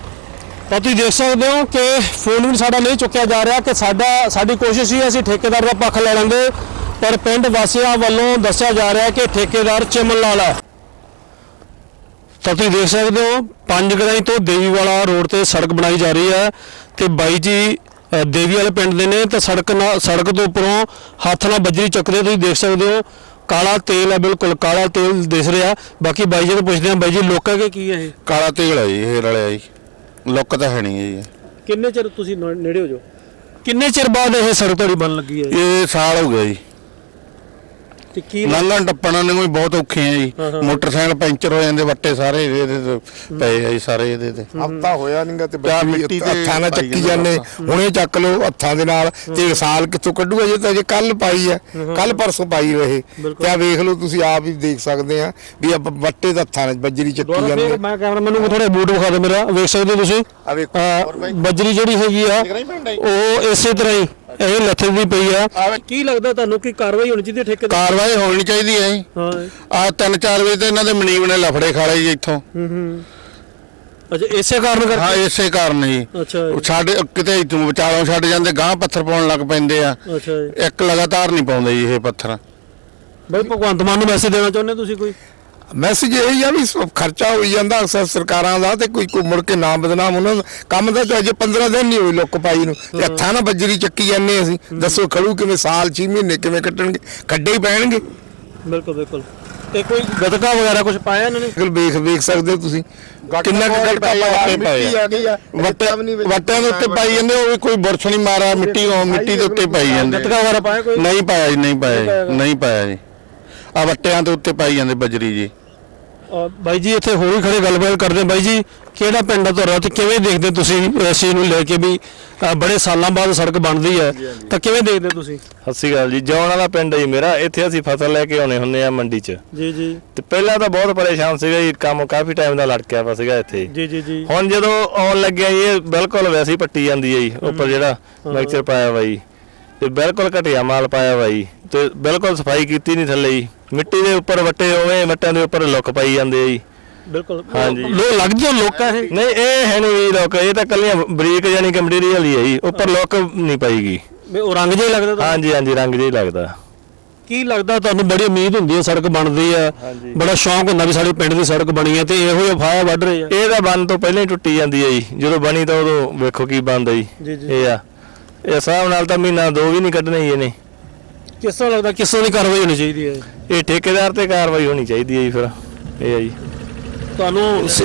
ਤਾਂ ਤੁਸੀਂ ਦੇਖ ਸਕਦੇ ਹੋ ਕਿ ਫੋਨ ਵੀ ਸਾਡਾ ਨਹੀਂ ਚੁੱਕਿਆ ਜਾ ਰਿਹਾ ਕਿ ਸਾਡਾ ਸਾਡੀ ਕੋਸ਼ਿਸ਼ ਹੀ ਹੈ ਅਸੀਂ ਠੇਕੇਦਾਰ ਦਾ ਪੱਖ ਲੈ ਲਾਂਗੇ। ਪਰ ਪਿੰਡ ਵਾਸੀਆਂ ਵੱਲੋਂ ਦੱਸਿਆ ਜਾ ਰਿਹਾ ਕਿ ਠੇਕੇਦਾਰ ਚਮਨ ਲਾਲ ਹੈ। ਤਾਂ ਤੁਸੀਂ ਦੇਖ ਸਕਦੇ ਹੋ ਪੰਜ ਗਰਾਈ ਤੋਂ ਦੇਵੀ ਵਾਲਾ ਰੋਡ ਤੇ ਸੜਕ ਬਣਾਈ ਜਾ ਰਹੀ ਹੈ ਤੇ ਬਾਈ ਜੀ ਦੇਵੀ ਵਾਲੇ ਪਿੰਡ ਦੇ ਨੇ ਤਾਂ ਸੜਕ ਨਾਲ ਸੜਕ ਤੋਂ ਉੱਪਰੋਂ ਹੱਥ ਨਾਲ ਬੱਜਰੀ ਚੱਕਦੇ ਤੁਸੀਂ ਦੇਖ ਸਕਦੇ ਹੋ। ਕਾਲਾ ਤੇਲ ਹੈ ਬਿਲਕੁਲ ਕਾਲਾ ਤੇਲ ਦਿਸ ਰਿਹਾ। ਬਾਕੀ ਬਾਈ ਜੀ ਤੋਂ ਪੁੱਛਦੇ ਹਾਂ ਬਾਈ ਜੀ ਲੋਕਾਂ ਕੇ ਕੀ ਹੈ ਇਹ? ਕਾਲਾ ਤੇਲ ਹੈ ਜੀ ਇਹ ਰਲਿਆ ਜੀ। ਲੁੱਕ ਤਾਂ ਹੈ ਨਹੀਂ ਜੀ। ਕਿੰਨੇ ਚਿਰ ਤੁਸੀਂ ਨ- ਨੇੜੇ ਹੋ ਜਾਓ? ਕਿੰਨੇ ਚਿਰ ਬਾਅਦ ਇਹ ਸੜਕ ਤੁਹਾਡੀ ਬਣ ਲੱਗੀ ਹੈ ਇਹ ਸਾਲ ਹੋ ਗਿਆ ਜੀ। ਤੇ ਕੀ ਲੰਘਣ ਟੱਪਣ ਨੂੰ ਵੀ ਬਹੁਤ ਔਖੇ ਆ ਜੀ। ਮੋਟਰਸਾਈਕਲ ਪੈਂਚਰ ਹੋ ਜਾਂਦੇ ਵੱਟੇ ਸਾਰੇ ਇਹਦੇ ਤੇ ਪਏ ਆ ਜੀ ਸਾਰੇ ਇਹਦੇ ਤੇ। ਹਫਤਾ ਹੋਇਆ ਨਹੀਂਗਾ ਤੇ ਬੱਚੀ ਮਿੱਟੀ ਤੇ ਹੱਥਾਂ ਨਾਲ ਚੱਕੀ ਜਾਂਦਾ ਹੁਣੇ ਚੱਕ ਲਓ ਹੱਥਾਂ ਦੇ ਨਾਲ ਤੇ ਸਾਲ ਕਿੱਥੋਂ ਕੱਢੂਗਾ ਜੇ ਤਾਂ ਜੇ ਕੱਲ ਪਾਈ ਹੈ ਕੱਲ ਪਰਸੋਂ ਪਾਈ ਰਹੇ ਤੇ ਆ ਵੇਖ ਲਓ ਤੁਸੀਂ ਆਪ ਹੀ ਦੇਖ ਸਕਦੇ ਆ ਵੀ ਆ ਵੱਟੇ ਦੇ ਹੱਥਾਂ ਨਾਲ ਬੱਜਰੀ ਚੱਕੀ ਜਾਂਦੇ ਮੈਂ ਕੈਮਰਾਮੈਨ ਨੂੰ ਥੋੜਾ ਬੂਟ ਵਿਖਾ ਦੇ ਮੇਰਾ ਵੇਖ ਸਕਦੇ ਹੋ ਤੁਸੀਂ? ਆ ਬੱਜਰੀ ਜਿਹੜੀ ਹੈਗੀ ਆ ਉਹ ਇਸੇ ਤਰ੍ਹਾਂ ਹੀ। ਇਹ ਲੱਥੇ ਦੀ ਪਈ ਆ। ਕੀ ਲੱਗਦਾ ਤੁਹਾਨੂੰ ਕਿ ਕਾਰਵਾਈ ਹੋਣੀ ਚਾਹੀਦੀ ਹੈ ਠੇਕੇ ਕਾਰਵਾਈ ਹੋਣੀ ਚਾਹੀਦੀ ਹੈ ਹਾਂ। ਆ ਤਿੰਨ ਚਾਰ ਵਜੇ ਤੇ ਇਹਨਾਂ ਦੇ ਮਨੀਬ ਨੇ ਲਫੜੇ ਖਾ ਲਏ ਜੀ ਇੱਥੋਂ। ਹੂੰ ਹੂੰ। ਅੱਛਾ ਇਸੇ ਕਾਰਨ ਹਾਂ ਕਰਕੇ ਇਸੇ ਕਾਰਨ ਜੀ। ਅੱਛਾ ਜੀ, ਸਾਡੇ ਕਿਤੇ ਇੱਥੋਂ ਵਿਚਾਲੋਂ ਛੱਡ ਜਾਂਦੇ ਗਾਂ ਪੱਥਰ ਪਾਉਣ ਲੱਗ ਪੈਂਦੇ ਆ। ਅੱਛਾ ਜੀ। ਇੱਕ ਲਗਾਤਾਰ ਨਹੀਂ ਪਾਉਂਦੇ ਜੀ ਇਹ ਪੱਥਰ। ਬਈ ਭਗਵੰਤ ਮਾਨ ਨੂੰ ਮੈਸੇਜ ਦੇਣਾ ਚਾਹੁੰਦੇ ਤੁਸੀਂ ਕੋਈ? ਮੈਸੇਜ ਇਹ ਹੀ ਆ ਵੀ ਸ- ਖਰਚਾ ਹੋਈ ਜਾਂਦਾ ਅਕਸਰ ਸਰਕਾਰਾਂ ਦਾ ਤੇ ਕੋਈ ਕੋਈ ਮੁੜ ਕੇ ਨਾਮ ਬਦਨਾਮ ਉਹਨਾਂ ਦਾ। ਕੰਮ ਤਾਂ ਅਜੇ 15 ਦਿਨ ਨਹੀਂ ਹੋਏ ਲੁੱਕ ਪਾਈ ਨੂੰ। ਤੇ ਹੱਥਾਂ ਨਾਲ ਬੱਜਰੀ ਚੱਕੀ ਜਾਂਦੇ ਅਸੀਂ। ਦੱਸੋ ਖੜੂ ਕਿਵੇਂ ਸਾਲ 6 ਮਹੀਨੇ ਕਿਵੇਂ ਕੱਟਣਗੇ? ਖੱਡੇ ਹੀ ਪੈਣਗੇ। ਬਿਲਕੁਲ ਬਿਲਕੁਲ। ਤੇ ਕੋਈ ਗਤਕਾ ਵਗੈਰਾ ਕੁਝ ਪਾਇਆ ਇਹਨਾਂ ਨੇ? ਬਿਲਕੁਲ ਵੇਖ ਵੇਖ ਸਕਦੇ ਹੋ ਤੁਸੀਂ। ਕਿੰਨਾ ਕੁ ਵੱਟੇ ਘਟਾ ਪਏ ਮਿੱਟੀ ਆ। ਆ ਗਈ। ਆ ਵੱਟਿਆਂ ਵੱਟਿਆਂ ਦੇ ਉੱਤੇ ਪਾਈ ਜਾਂਦੇ ਉਹ ਵੀ ਕੋਈ ਬੁਰਸ਼ ਨਹੀਂ ਮਾਰਾ ਮਿੱਟੀ ਉਹ ਮਿੱਟੀ ਦੇ ਉੱਤੇ ਪਾਈ ਜਾਂਦੇ ਗਤਕਾ ਵਗੈਰਾ ਪਾਇਆ ਕੋਈ? ਨਹੀਂ ਪਾਇਆ ਜੀ ਨਹੀਂ ਪਾਇਆ ਪਾਇਆ ਜੀ, ਨਹੀਂ ਪਾਇਆ ਜੀ। ਆ ਵੱਟਿਆਂ ਦੇ ਉੱਤੇ ਪਾਈ ਜਾਂਦੇ ਬਜਰੀ ਜੀ। ਬਾਈ ਜੀ ਇੱਥੇ ਹੋਰ ਵੀ ਖੜੇ ਗੱਲਬਾਤ ਕਰਦੇ ਹਾਂ। ਬਾਈ ਜੀ ਕਿਹੜਾ ਪਿੰਡ ਆ ਤੁਹਾਡਾ ਤੇ ਕਿਵੇਂ ਦੇਖਦੇ ਤੁਸੀਂ ਇਸ ਚੀਜ਼ ਨੂੰ ਲੈ ਕੇ ਵੀ ਬੜੇ ਸਾਲਾਂ ਬਾਅਦ ਸੜਕ ਬਣਦੀ ਹੈ। ਤਾਂ ਕਿਵੇਂ ਦੇਖਦੇ ਤੁਸੀਂ? ਸਤਿ ਸ਼੍ਰੀ ਅਕਾਲ ਜੀ ਜੌਣ ਵਾਲਾ ਪਿੰਡ ਹੈ ਜੀ ਮੇਰਾ। ਇੱਥੇ ਅਸੀਂ ਫਸਲ ਲੈ ਕੇ ਆਉਣੇ ਹੁੰਨੇ ਆ ਮੰਡੀ 'ਚ। ਜੀ ਜੀ। ਤੇ ਪਹਿਲਾਂ ਤਾਂ ਬਹੁਤ ਪਰੇਸ਼ਾਨ ਸੀਗਾ ਜੀ ਕੰਮ ਕਾਫੀ ਟਾਈਮ ਦਾ ਲਟਕਿਆ ਪਿਆ ਸੀਗਾ ਇੱਥੇ। ਜੀ ਜੀ ਜੀ। ਹੁਣ ਜਦੋਂ ਆਉਣ ਲੱਗਿਆ ਜੀ ਇਹ ਬਿਲਕੁਲ ਵੈਸੇ ਹੀ ਪੱਟੀ ਜਾਂਦੀ ਹੈ ਜੀ ਉੱਪਰ ਜਿਹੜਾ ਮਿਕਸਚਰ ਪਾਇਆ ਵਾ ਜੀ। ਤੇ ਬਿਲਕੁਲ ਘਟਿਆ ਮਾਲ ਪਾਇਆ ਵਾ ਜੀ। ਤੇ ਬਿਲਕੁਲ ਸਫ਼ਾਈ ਕੀਤੀ ਨਹੀਂ ਥੱਲੇ ਜੀ। ਮਿੱਟੀ ਦੇ ਉੱਪਰ ਵੱਟੇ ਉਵੇਂ ਵੱਟਿਆਂ ਦੇ ਉੱਪਰ ਲੁੱਕ ਪਾਈ ਜਾਂਦੇ ਆ ਜੀ। ਬਿਲਕੁਲ। ਹਾਂਜੀ। ਲੋ ਲੱਗਦੇ ਹੋ ਲੋਕਾਂ ਇਹ। ਨਹੀਂ ਇਹ ਹੈ ਨਹੀਂ ਜੀ ਲੁੱਕ ਇਹ ਤਾਂ ਕੱਲੀਆਂ ਬਰੀਕ ਜਾਨੀ ਕਿ ਮਟੀਰੀਅਲ ਹੀ ਹੈ ਜੀ ਉੱਪਰ ਲੁੱਕ ਨਹੀਂ ਪਾਈਗੀ। ਵੀ ਉਹ ਰੰਗ ਜਿਹਾ ਹੀ ਲੱਗਦਾ ਤੁਹਾਨੂੰ? ਹਾਂਜੀ ਹਾਂਜੀ ਰੰਗ ਜਿਹਾ ਹੀ ਲੱਗਦਾ। ਕੀ ਲੱਗਦਾ ਤੁਹਾਨੂੰ? ਬੜੀ ਉਮੀਦ ਹੁੰਦੀ ਹੈ ਸੜਕ ਬਣਦੀ ਹੈ ਬੜਾ ਸ਼ੌਂਕ ਹੁੰਦਾ ਵੀ ਸਾਡੇ ਪਿੰਡ ਦੀ ਸੜਕ ਬਣੀ ਹੈ ਤੇ ਇਹੋ ਜਿਹਾ ਫਾਇਆ ਵੱਢ ਰਹੇ ਆ। ਇਹ ਤਾਂ ਬੰਨ ਤੋਂ ਪਹਿਲਾਂ ਹੀ ਟੁੱਟੀ ਜਾਂਦੀ ਹੈ ਜੀ। ਜਦੋਂ ਬਣੀ ਤਾਂ ਉਦੋਂ ਵੇਖੋ ਕੀ ਬਣਦਾ ਜੀ, ਜੀ ਜੀ। ਇਹ ਆ। ਇਹ ਹਿਸਾਬ ਨਾਲ ਤਾਂ ਮਹੀਨਾ ਦੋ ਵੀ ਨਹੀਂ ਕੱਢਣੇ ਜੀ ਇਹਨੇ। ਕਿਸ ਤਰ੍ਹਾਂ ਲੱਗਦਾ ਕਿਸ ਤਰ੍ਹਾਂ ਦੀ ਕਾਰਵਾਈ ਹੋਣੀ ਚਾਹੀਦੀ ਹੈ? ਇਹ ਠੇਕੇਦਾਰ ਤੇ ਕਾਰਵਾਈ ਹੋਣੀ ਚਾਹੀਦੀ ਹੈ ਜੀ ਫਿਰ ਇਹ ਆ ਜੀ। ਤੁਹਾਨੂੰ ਸ-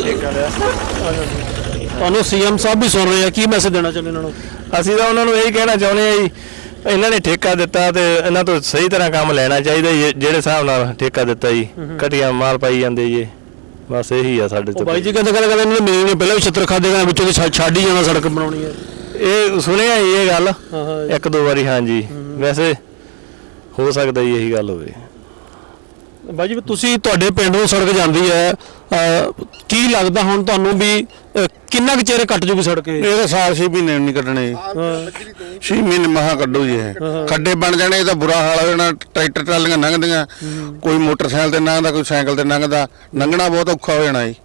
ਤੁਹਾਨੂੰ ਸੀਐਮ ਸਾਹਿਬ ਵੀ ਸੁਣ ਰਹੇ ਆ ਕੀ ਮੈਸੇਜ ਦੇਣਾ ਚਾਹੁੰਦੇ ਇਹਨਾਂ ਨੂੰ? ਅਸੀਂ ਤਾਂ ਉਹਨਾਂ ਨੂੰ ਇਹੀ ਕਹਿਣਾ ਚਾਹੁੰਦੇ ਆ ਜੀ ਇਹਨਾਂ ਨੇ ਠੇਕਾ ਦਿੱਤਾ ਤੇ ਇਹਨਾਂ ਤੋਂ ਸਹੀ ਤਰ੍ਹਾਂ ਕੰਮ ਲੈਣਾ ਚਾਹੀਦਾ ਜੀ ਜਿਹੜੇ ਹਿਸਾਬ ਨਾਲ ਠੇਕਾ ਦਿੱਤਾ ਜੀ ਘਟੀਆ ਮਾਲ ਪਾਈ ਜਾਂਦੇ ਜੀ ਬਸ ਇਹੀ ਆ ਸਾਡੇ ਉਹ ਤੋਂ ਬਾਈ ਜੀ ਕਹਿੰਦੇ ਕਹਿੰਦੇ ਕਹਿੰਦੇ ਇਹਨਾਂ ਨੇ ਮੇਰੇ ਨੇ ਪਹਿਲਾਂ ਵੀ ਛਿੱਤਰ ਖਾਦੇ ਗਏ ਵਿੱਚੋਂ ਦੀ ਛੱਡ- ਛੱਡ ਹੀ ਜਾਣਾ ਸੜਕ ਬਣਾਉਣੀ ਹੈ। ਇਹ ਸੁਣਿਆ ਜੀ ਇਹ ਗੱਲ? ਹਾਂ ਹਾਂ। ਇੱਕ ਦੋ ਵਾਰੀ ਹਾਂਜੀ। ਵੈਸੇ ਹੋ ਸਕਦਾ ਜੀ ਇਹੀ ਗੱਲ ਹੋਵੇ। ਬਾਈ ਜੀ ਤੁਸੀਂ ਤੁਹਾਡੇ ਪਿੰਡ ਸੜਕ ਜਾਂਦੀ ਹੈ ਅਹ, ਕੀ ਲੱਗਦਾ ਹੁਣ ਤੁਹਾਨੂੰ ਵੀ ਅਹ, ਕਿੰਨਾ ਕੁ ਚਿਰ ਕੱਟ ਜੂਗੀ ਸੜਕ ਇਹ? ਇਹ ਤਾਂ ਸਾਲ 6 ਮਹੀਨੇ ਨਹੀਂ ਕੱਢਣੇ 6 ਮਹੀਨੇ ਮਹਾ ਕੱਢੋ ਜੀ ਇਹ। ਖੱਡੇ ਬਣ ਜਾਣੇ ਇਹ ਤਾਂ ਬੁਰਾ ਹਾਲ ਹੋ ਜਾਣਾ ਟਰੈਕਟਰ ਟਰਾਲੀਆਂ ਲੰਘਦੀਆਂ। ਕੋਈ ਮੋਟਰਸਾਈਕਲ ਤੇ ਲੰਘਦਾ ਕੋਈ ਸਾਈਕਲ ਤੇ ਲੰਘਦਾ ਲੰਘਣਾ ਬਹੁਤ ਔਖਾ ਹੋ ਜਾਣਾ ਜੀ।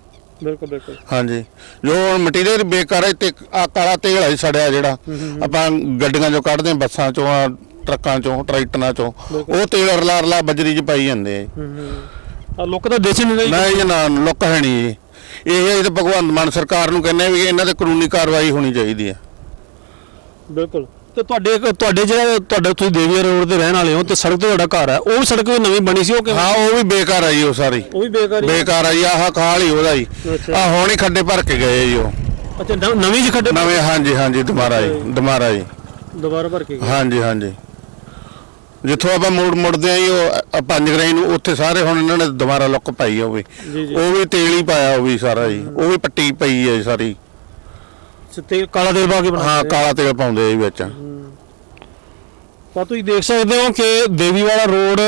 ਬਿਲਕੁਲ ਬਿਲਕੁਲ। ਹਾਂਜੀ। ਜੋ ਮਟੀਰੀਅਲ ਬੇਕਾਰ ਹੈ ਤੇ ਆ ਕਾਲਾ ਤੇਲ ਹੈ ਜੀ ਸੜਿਆ ਜਿਹੜਾ ਆਪਾਂ ਗੱਡੀਆਂ ਚੋਂ ਕੱਢਦੇ ਹਾਂ, ਬੱਸਾਂ ਚੋਂ ਆ ਟਰੱਕਾਂ ਚੋਂ ਟਰੈਕਟਰਾਂ ਚੋਂ ਉਹ ਤੇਲ ਰਲਾ ਰਲਾ ਬਜਰੀ 'ਚ ਪਾਈ ਜਾਂਦੇ ਆ ਜੀ। ਆ ਲੋਕ ਤਾਂ ਦੇਸੀ ਨਹੀਂ ਨਾ ਇਹ ਨਾ ਲੁੱਕ ਹੈ ਨਹੀਂ ਜੀ। ਇਹ ਇਹ ਤਾਂ ਭਗਵੰਤ ਮਾਨ ਸਰਕਾਰ ਨੂੰ ਕਹਿੰਦੇ ਵੀ ਇਹਨਾਂ ਤੇ ਕਾਨੂੰਨੀ ਕਾਰਵਾਈ ਹੋਣੀ ਚਾਹੀਦੀ ਹੈ ਬਿਲਕੁਲ। ਤੇ ਤੁਹਾਡੇ ਤੁਹਾਡੇ ਜਿਹੜਾ ਤੁਹਾਡੇ ਤੁਸੀਂ ਦੇਵੀਆ ਰੋਡ ਤੇ ਰਹਿਣ ਵਾਲੇ ਹੋ ਤੇ ਸੜਕ ਤੇ ਤੁਹਾਡਾ ਘਰ ਹੈ ਉਹ ਸੜਕ ਵੀ ਨਵੀਂ ਬਣੀ ਸੀ ਉਹ ਕਿਵੇਂ? ਹਾਂ ਉਹ ਵੀ ਬੇਕਾਰ ਆ ਜੀ ਉਹ ਸਾਰੀ। ਉਹ ਵੀ ਬੇਕਾਰੀ ਬੇਕਾਰ ਆ। ਜੀ ਆਹ ਖਾਲ ਹੀ ਉਹਦਾ ਜੀ। ਅੱਛਾ। ਆ ਹੁਣ ਹੀ ਖੱਡੇ ਭਰ ਕੇ ਗਏ ਜੀ ਉਹ। ਅੱਛਾ ਨਵ- ਜਿਹੀ ਖੱਡੇ ਨਵੇਂ ਹਾਂਜੀ ਹਾਂਜੀ ਦੁਬਾਰਾ ਜੀ ਦੁਬਾਰਾ ਜੀ। ਦੁਬਾਰਾ ਭਰ ਕੇ ਗਏ। ਹਾਂਜੀ ਹਾਂਜੀ। ਜਿੱਥੋਂ ਆਪਾਂ ਮੋੜ ਮੁੜਦੇ ਆ ਜੀ ਉਹ ਪੰਜ ਗਰਾਈ ਨੂੰ ਉੱਥੇ ਸਾਰੇ ਹੁਣ ਇਹਨਾਂ ਨੇ ਦੁਬਾਰਾ ਲੁੱਕ ਪਾਈ ਆ ਉਹ ਵੀ। ਤੇਲ ਹੀ ਪਾਇਆ ਉਹ ਵੀ ਸਾਰਾ ਜੀ। ਉਹ ਵੀ ਪੱਟੀ ਪਈ ਹੈ ਸਾਰੀ। ਤੇ ਕਾਲਾ ਤੇਲ ਪਾ ਕੇ ਬਣਾ ਹਾਂ ਕਾਲਾ ਤੇਲ ਪਾਉਂਦੇ ਆ ਜੀ ਵਿੱਚ। ਤਾਂ ਤੁਸੀਂ ਦੇਖ ਸਕਦੇ ਹੋ ਕਿ ਦੇਵੀ ਵਾਲਾ ਰੋਡ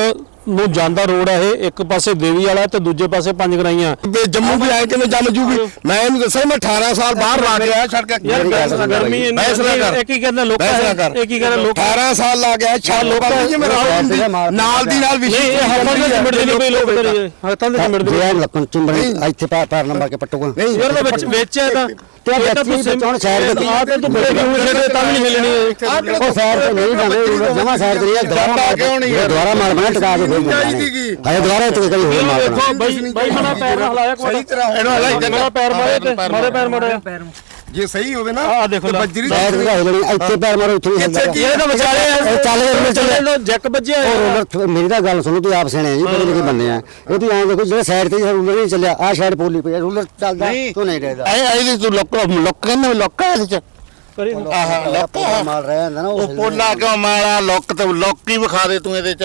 ਨੂੰ ਜਾਂਦਾ ਰੋਡ ਹੈ ਇਹ। ਇੱਕ ਪਾਸੇ ਦੇਵੀ ਵਾਲਾ ਤੇ ਦੂਜੇ ਪਾਸੇ ਪੰਜ ਗਰਾਈਆਂ। ਵੀ ਜੰਮੂ ਵੀ ਆਏ ਕਿਵੇਂ ਜੰਮ ਜੂਗੀ? ਮੈਂ ਇਹਨੂੰ ਦੱਸਿਆ ਮੈਂ 18 ਸਾਲ ਬਾਹਰ ਲਾ ਕੇ ਆਇਆ ਛੱਡ ਕੇ ਯਾਰ ਬੈਸ ਗਰਮੀ ਇੰਨੀ। ਇੱਕ ਹੀ। ਕਹਿੰਦਾ ਲੋਕਾਂ। ਇੱਕ ਹੀ ਕਹਿੰਦਾ ਲੋਕਾਂ 18 ਸਾਲ ਲਾ ਗਿਆ ਛੱਡ ਲੋਕਾਂ ਦੀ ਮੇਰਾ ਨਾਲ ਦੀ ਨਾਲ ਵੀ ਨਹੀਂ ਇਹ ਹੱਥਾਂ ਦੇ ਚਿੰਬੜਦੇ ਨਹੀਂ ਕੋਈ ਲੋਕ ਹੱਥਾਂ ਦੇ ਚਿੰਬੜਦੇ ਜੇ ਲੱਕਣ ਚੁੰਬੜੇ ਇੱਥੇ ਪੈਰ ਪੈਰ ਨੰਬਰ ਕੇ ਪੱਟੂਗਾ। ਨਹੀਂ। ਯਾਰ ਵਿੱਚ ਵਿੱਚ ਹੈ ਤਾਂ ਤੇ ਇਹ ਬੱਚੀ ਬਚਾਉਣ ਸਾਈਡ ਤੇ ਆ ਤੇ ਤੂੰ ਬੜੇ ਦੂਰ ਛੱਡੇ ਤਾਂ ਵੀ ਨਹੀਂ ਹਿੱਲਣੀ ਉਹ ਸਾਈਡ ਤੇ ਨਹੀਂ ਜਾਂਦੇ ਜਮਾ ਸਾਈਡ ਤੇ ਦੁਬਾਰਾ ਮਾਰ ਕਿਉਂ ਨਹੀਂ? ਦੁਬਾਰਾ ਮਾਰ ਬਣਾ ਟਕਾ ਕੇ ਫੇਰ? ਹਾਏ ਦੁਬਾਰਾ ਤੇ ਕਦੀ ਹੋਰ ਮਾਰ ਦੇਖੋ ਬਾਈ ਬਾਈ ਮਨਾ ਪੈਰ ਹਲਾਇਆ ਕੋਈ ਸਹੀ ਤਰ੍ਹਾਂ ਇਹਨੂੰ ਹਲਾਈ ਮੇਰਾ ਪੈਰ ਮਾਰੇ ਤੇ ਮਾਰੇ ਪੈਰ ਮਾਰਿਆ। ਜੇ ਸਹੀ ਹੋਵੇ ਨਾ ਆਹ ਦੇਖੋ ਲੈ। ਬੱਜਰੀ ਸਾਈਡ ਤੇ ਹੋ ਜਣੀ ਇੱਥੇ ਪੈਰ ਮਾਰੋ ਉੱਥੇ ਨਹੀਂ ਹਿਲਦਾ ਇਹ ਤਾਂ ਵਿਚਾਰੇ ਇਹ ਚੱਲ ਰੋਲਰ ਚੱਲੇ ਚੱਲੇ ਜੱਕ ਵੱਜਿਆ ਉਹ ਰੋਲਰ ਮੇਰੀ ਤਾਂ ਗੱਲ ਸੁਣੋ ਤੁਸੀਂ ਆਪ ਸਿਆਣੇ ਜੀ ਬੜੇ ਲਿਖੇ ਬੰਦੇ ਆ। ਇਹ ਤੁਸੀਂ ਐਂ ਦੇਖੋ ਜਿਹੜੇ ਸਾਈਡ ਤੇ ਰੋਲਰ ਨਹੀਂ ਚੱਲਿਆ ਆਹ ਸਾਈਡ ਪੋਲੀ ਪਈ ਰੋਲਰ ਚੱਲਦਾ ਤੂੰ ਨਹੀਂ ਰਹਿਦਾ ਐ ਇਹਦੀ ਤੂੰ ਲੁੱਕ ਲੁੱਕ ਕਹਿੰਦੇ ਲੁੱਕ ਹੈ ਇਹਦੇ ਚ। ਆਹ ਲੁੱਕ ਮਾਰ ਰਿਹਾ ਹੁੰਦਾ ਨਾ ਉਹ ਪੋਲਾ ਕਿਉਂ ਮਾਲਾ ਲੁੱਕ ਤੇ ਲੁੱਕ ਹੀ ਵਿਖਾ ਦੇ ਤੂੰ ਇਹਦੇ ਚ।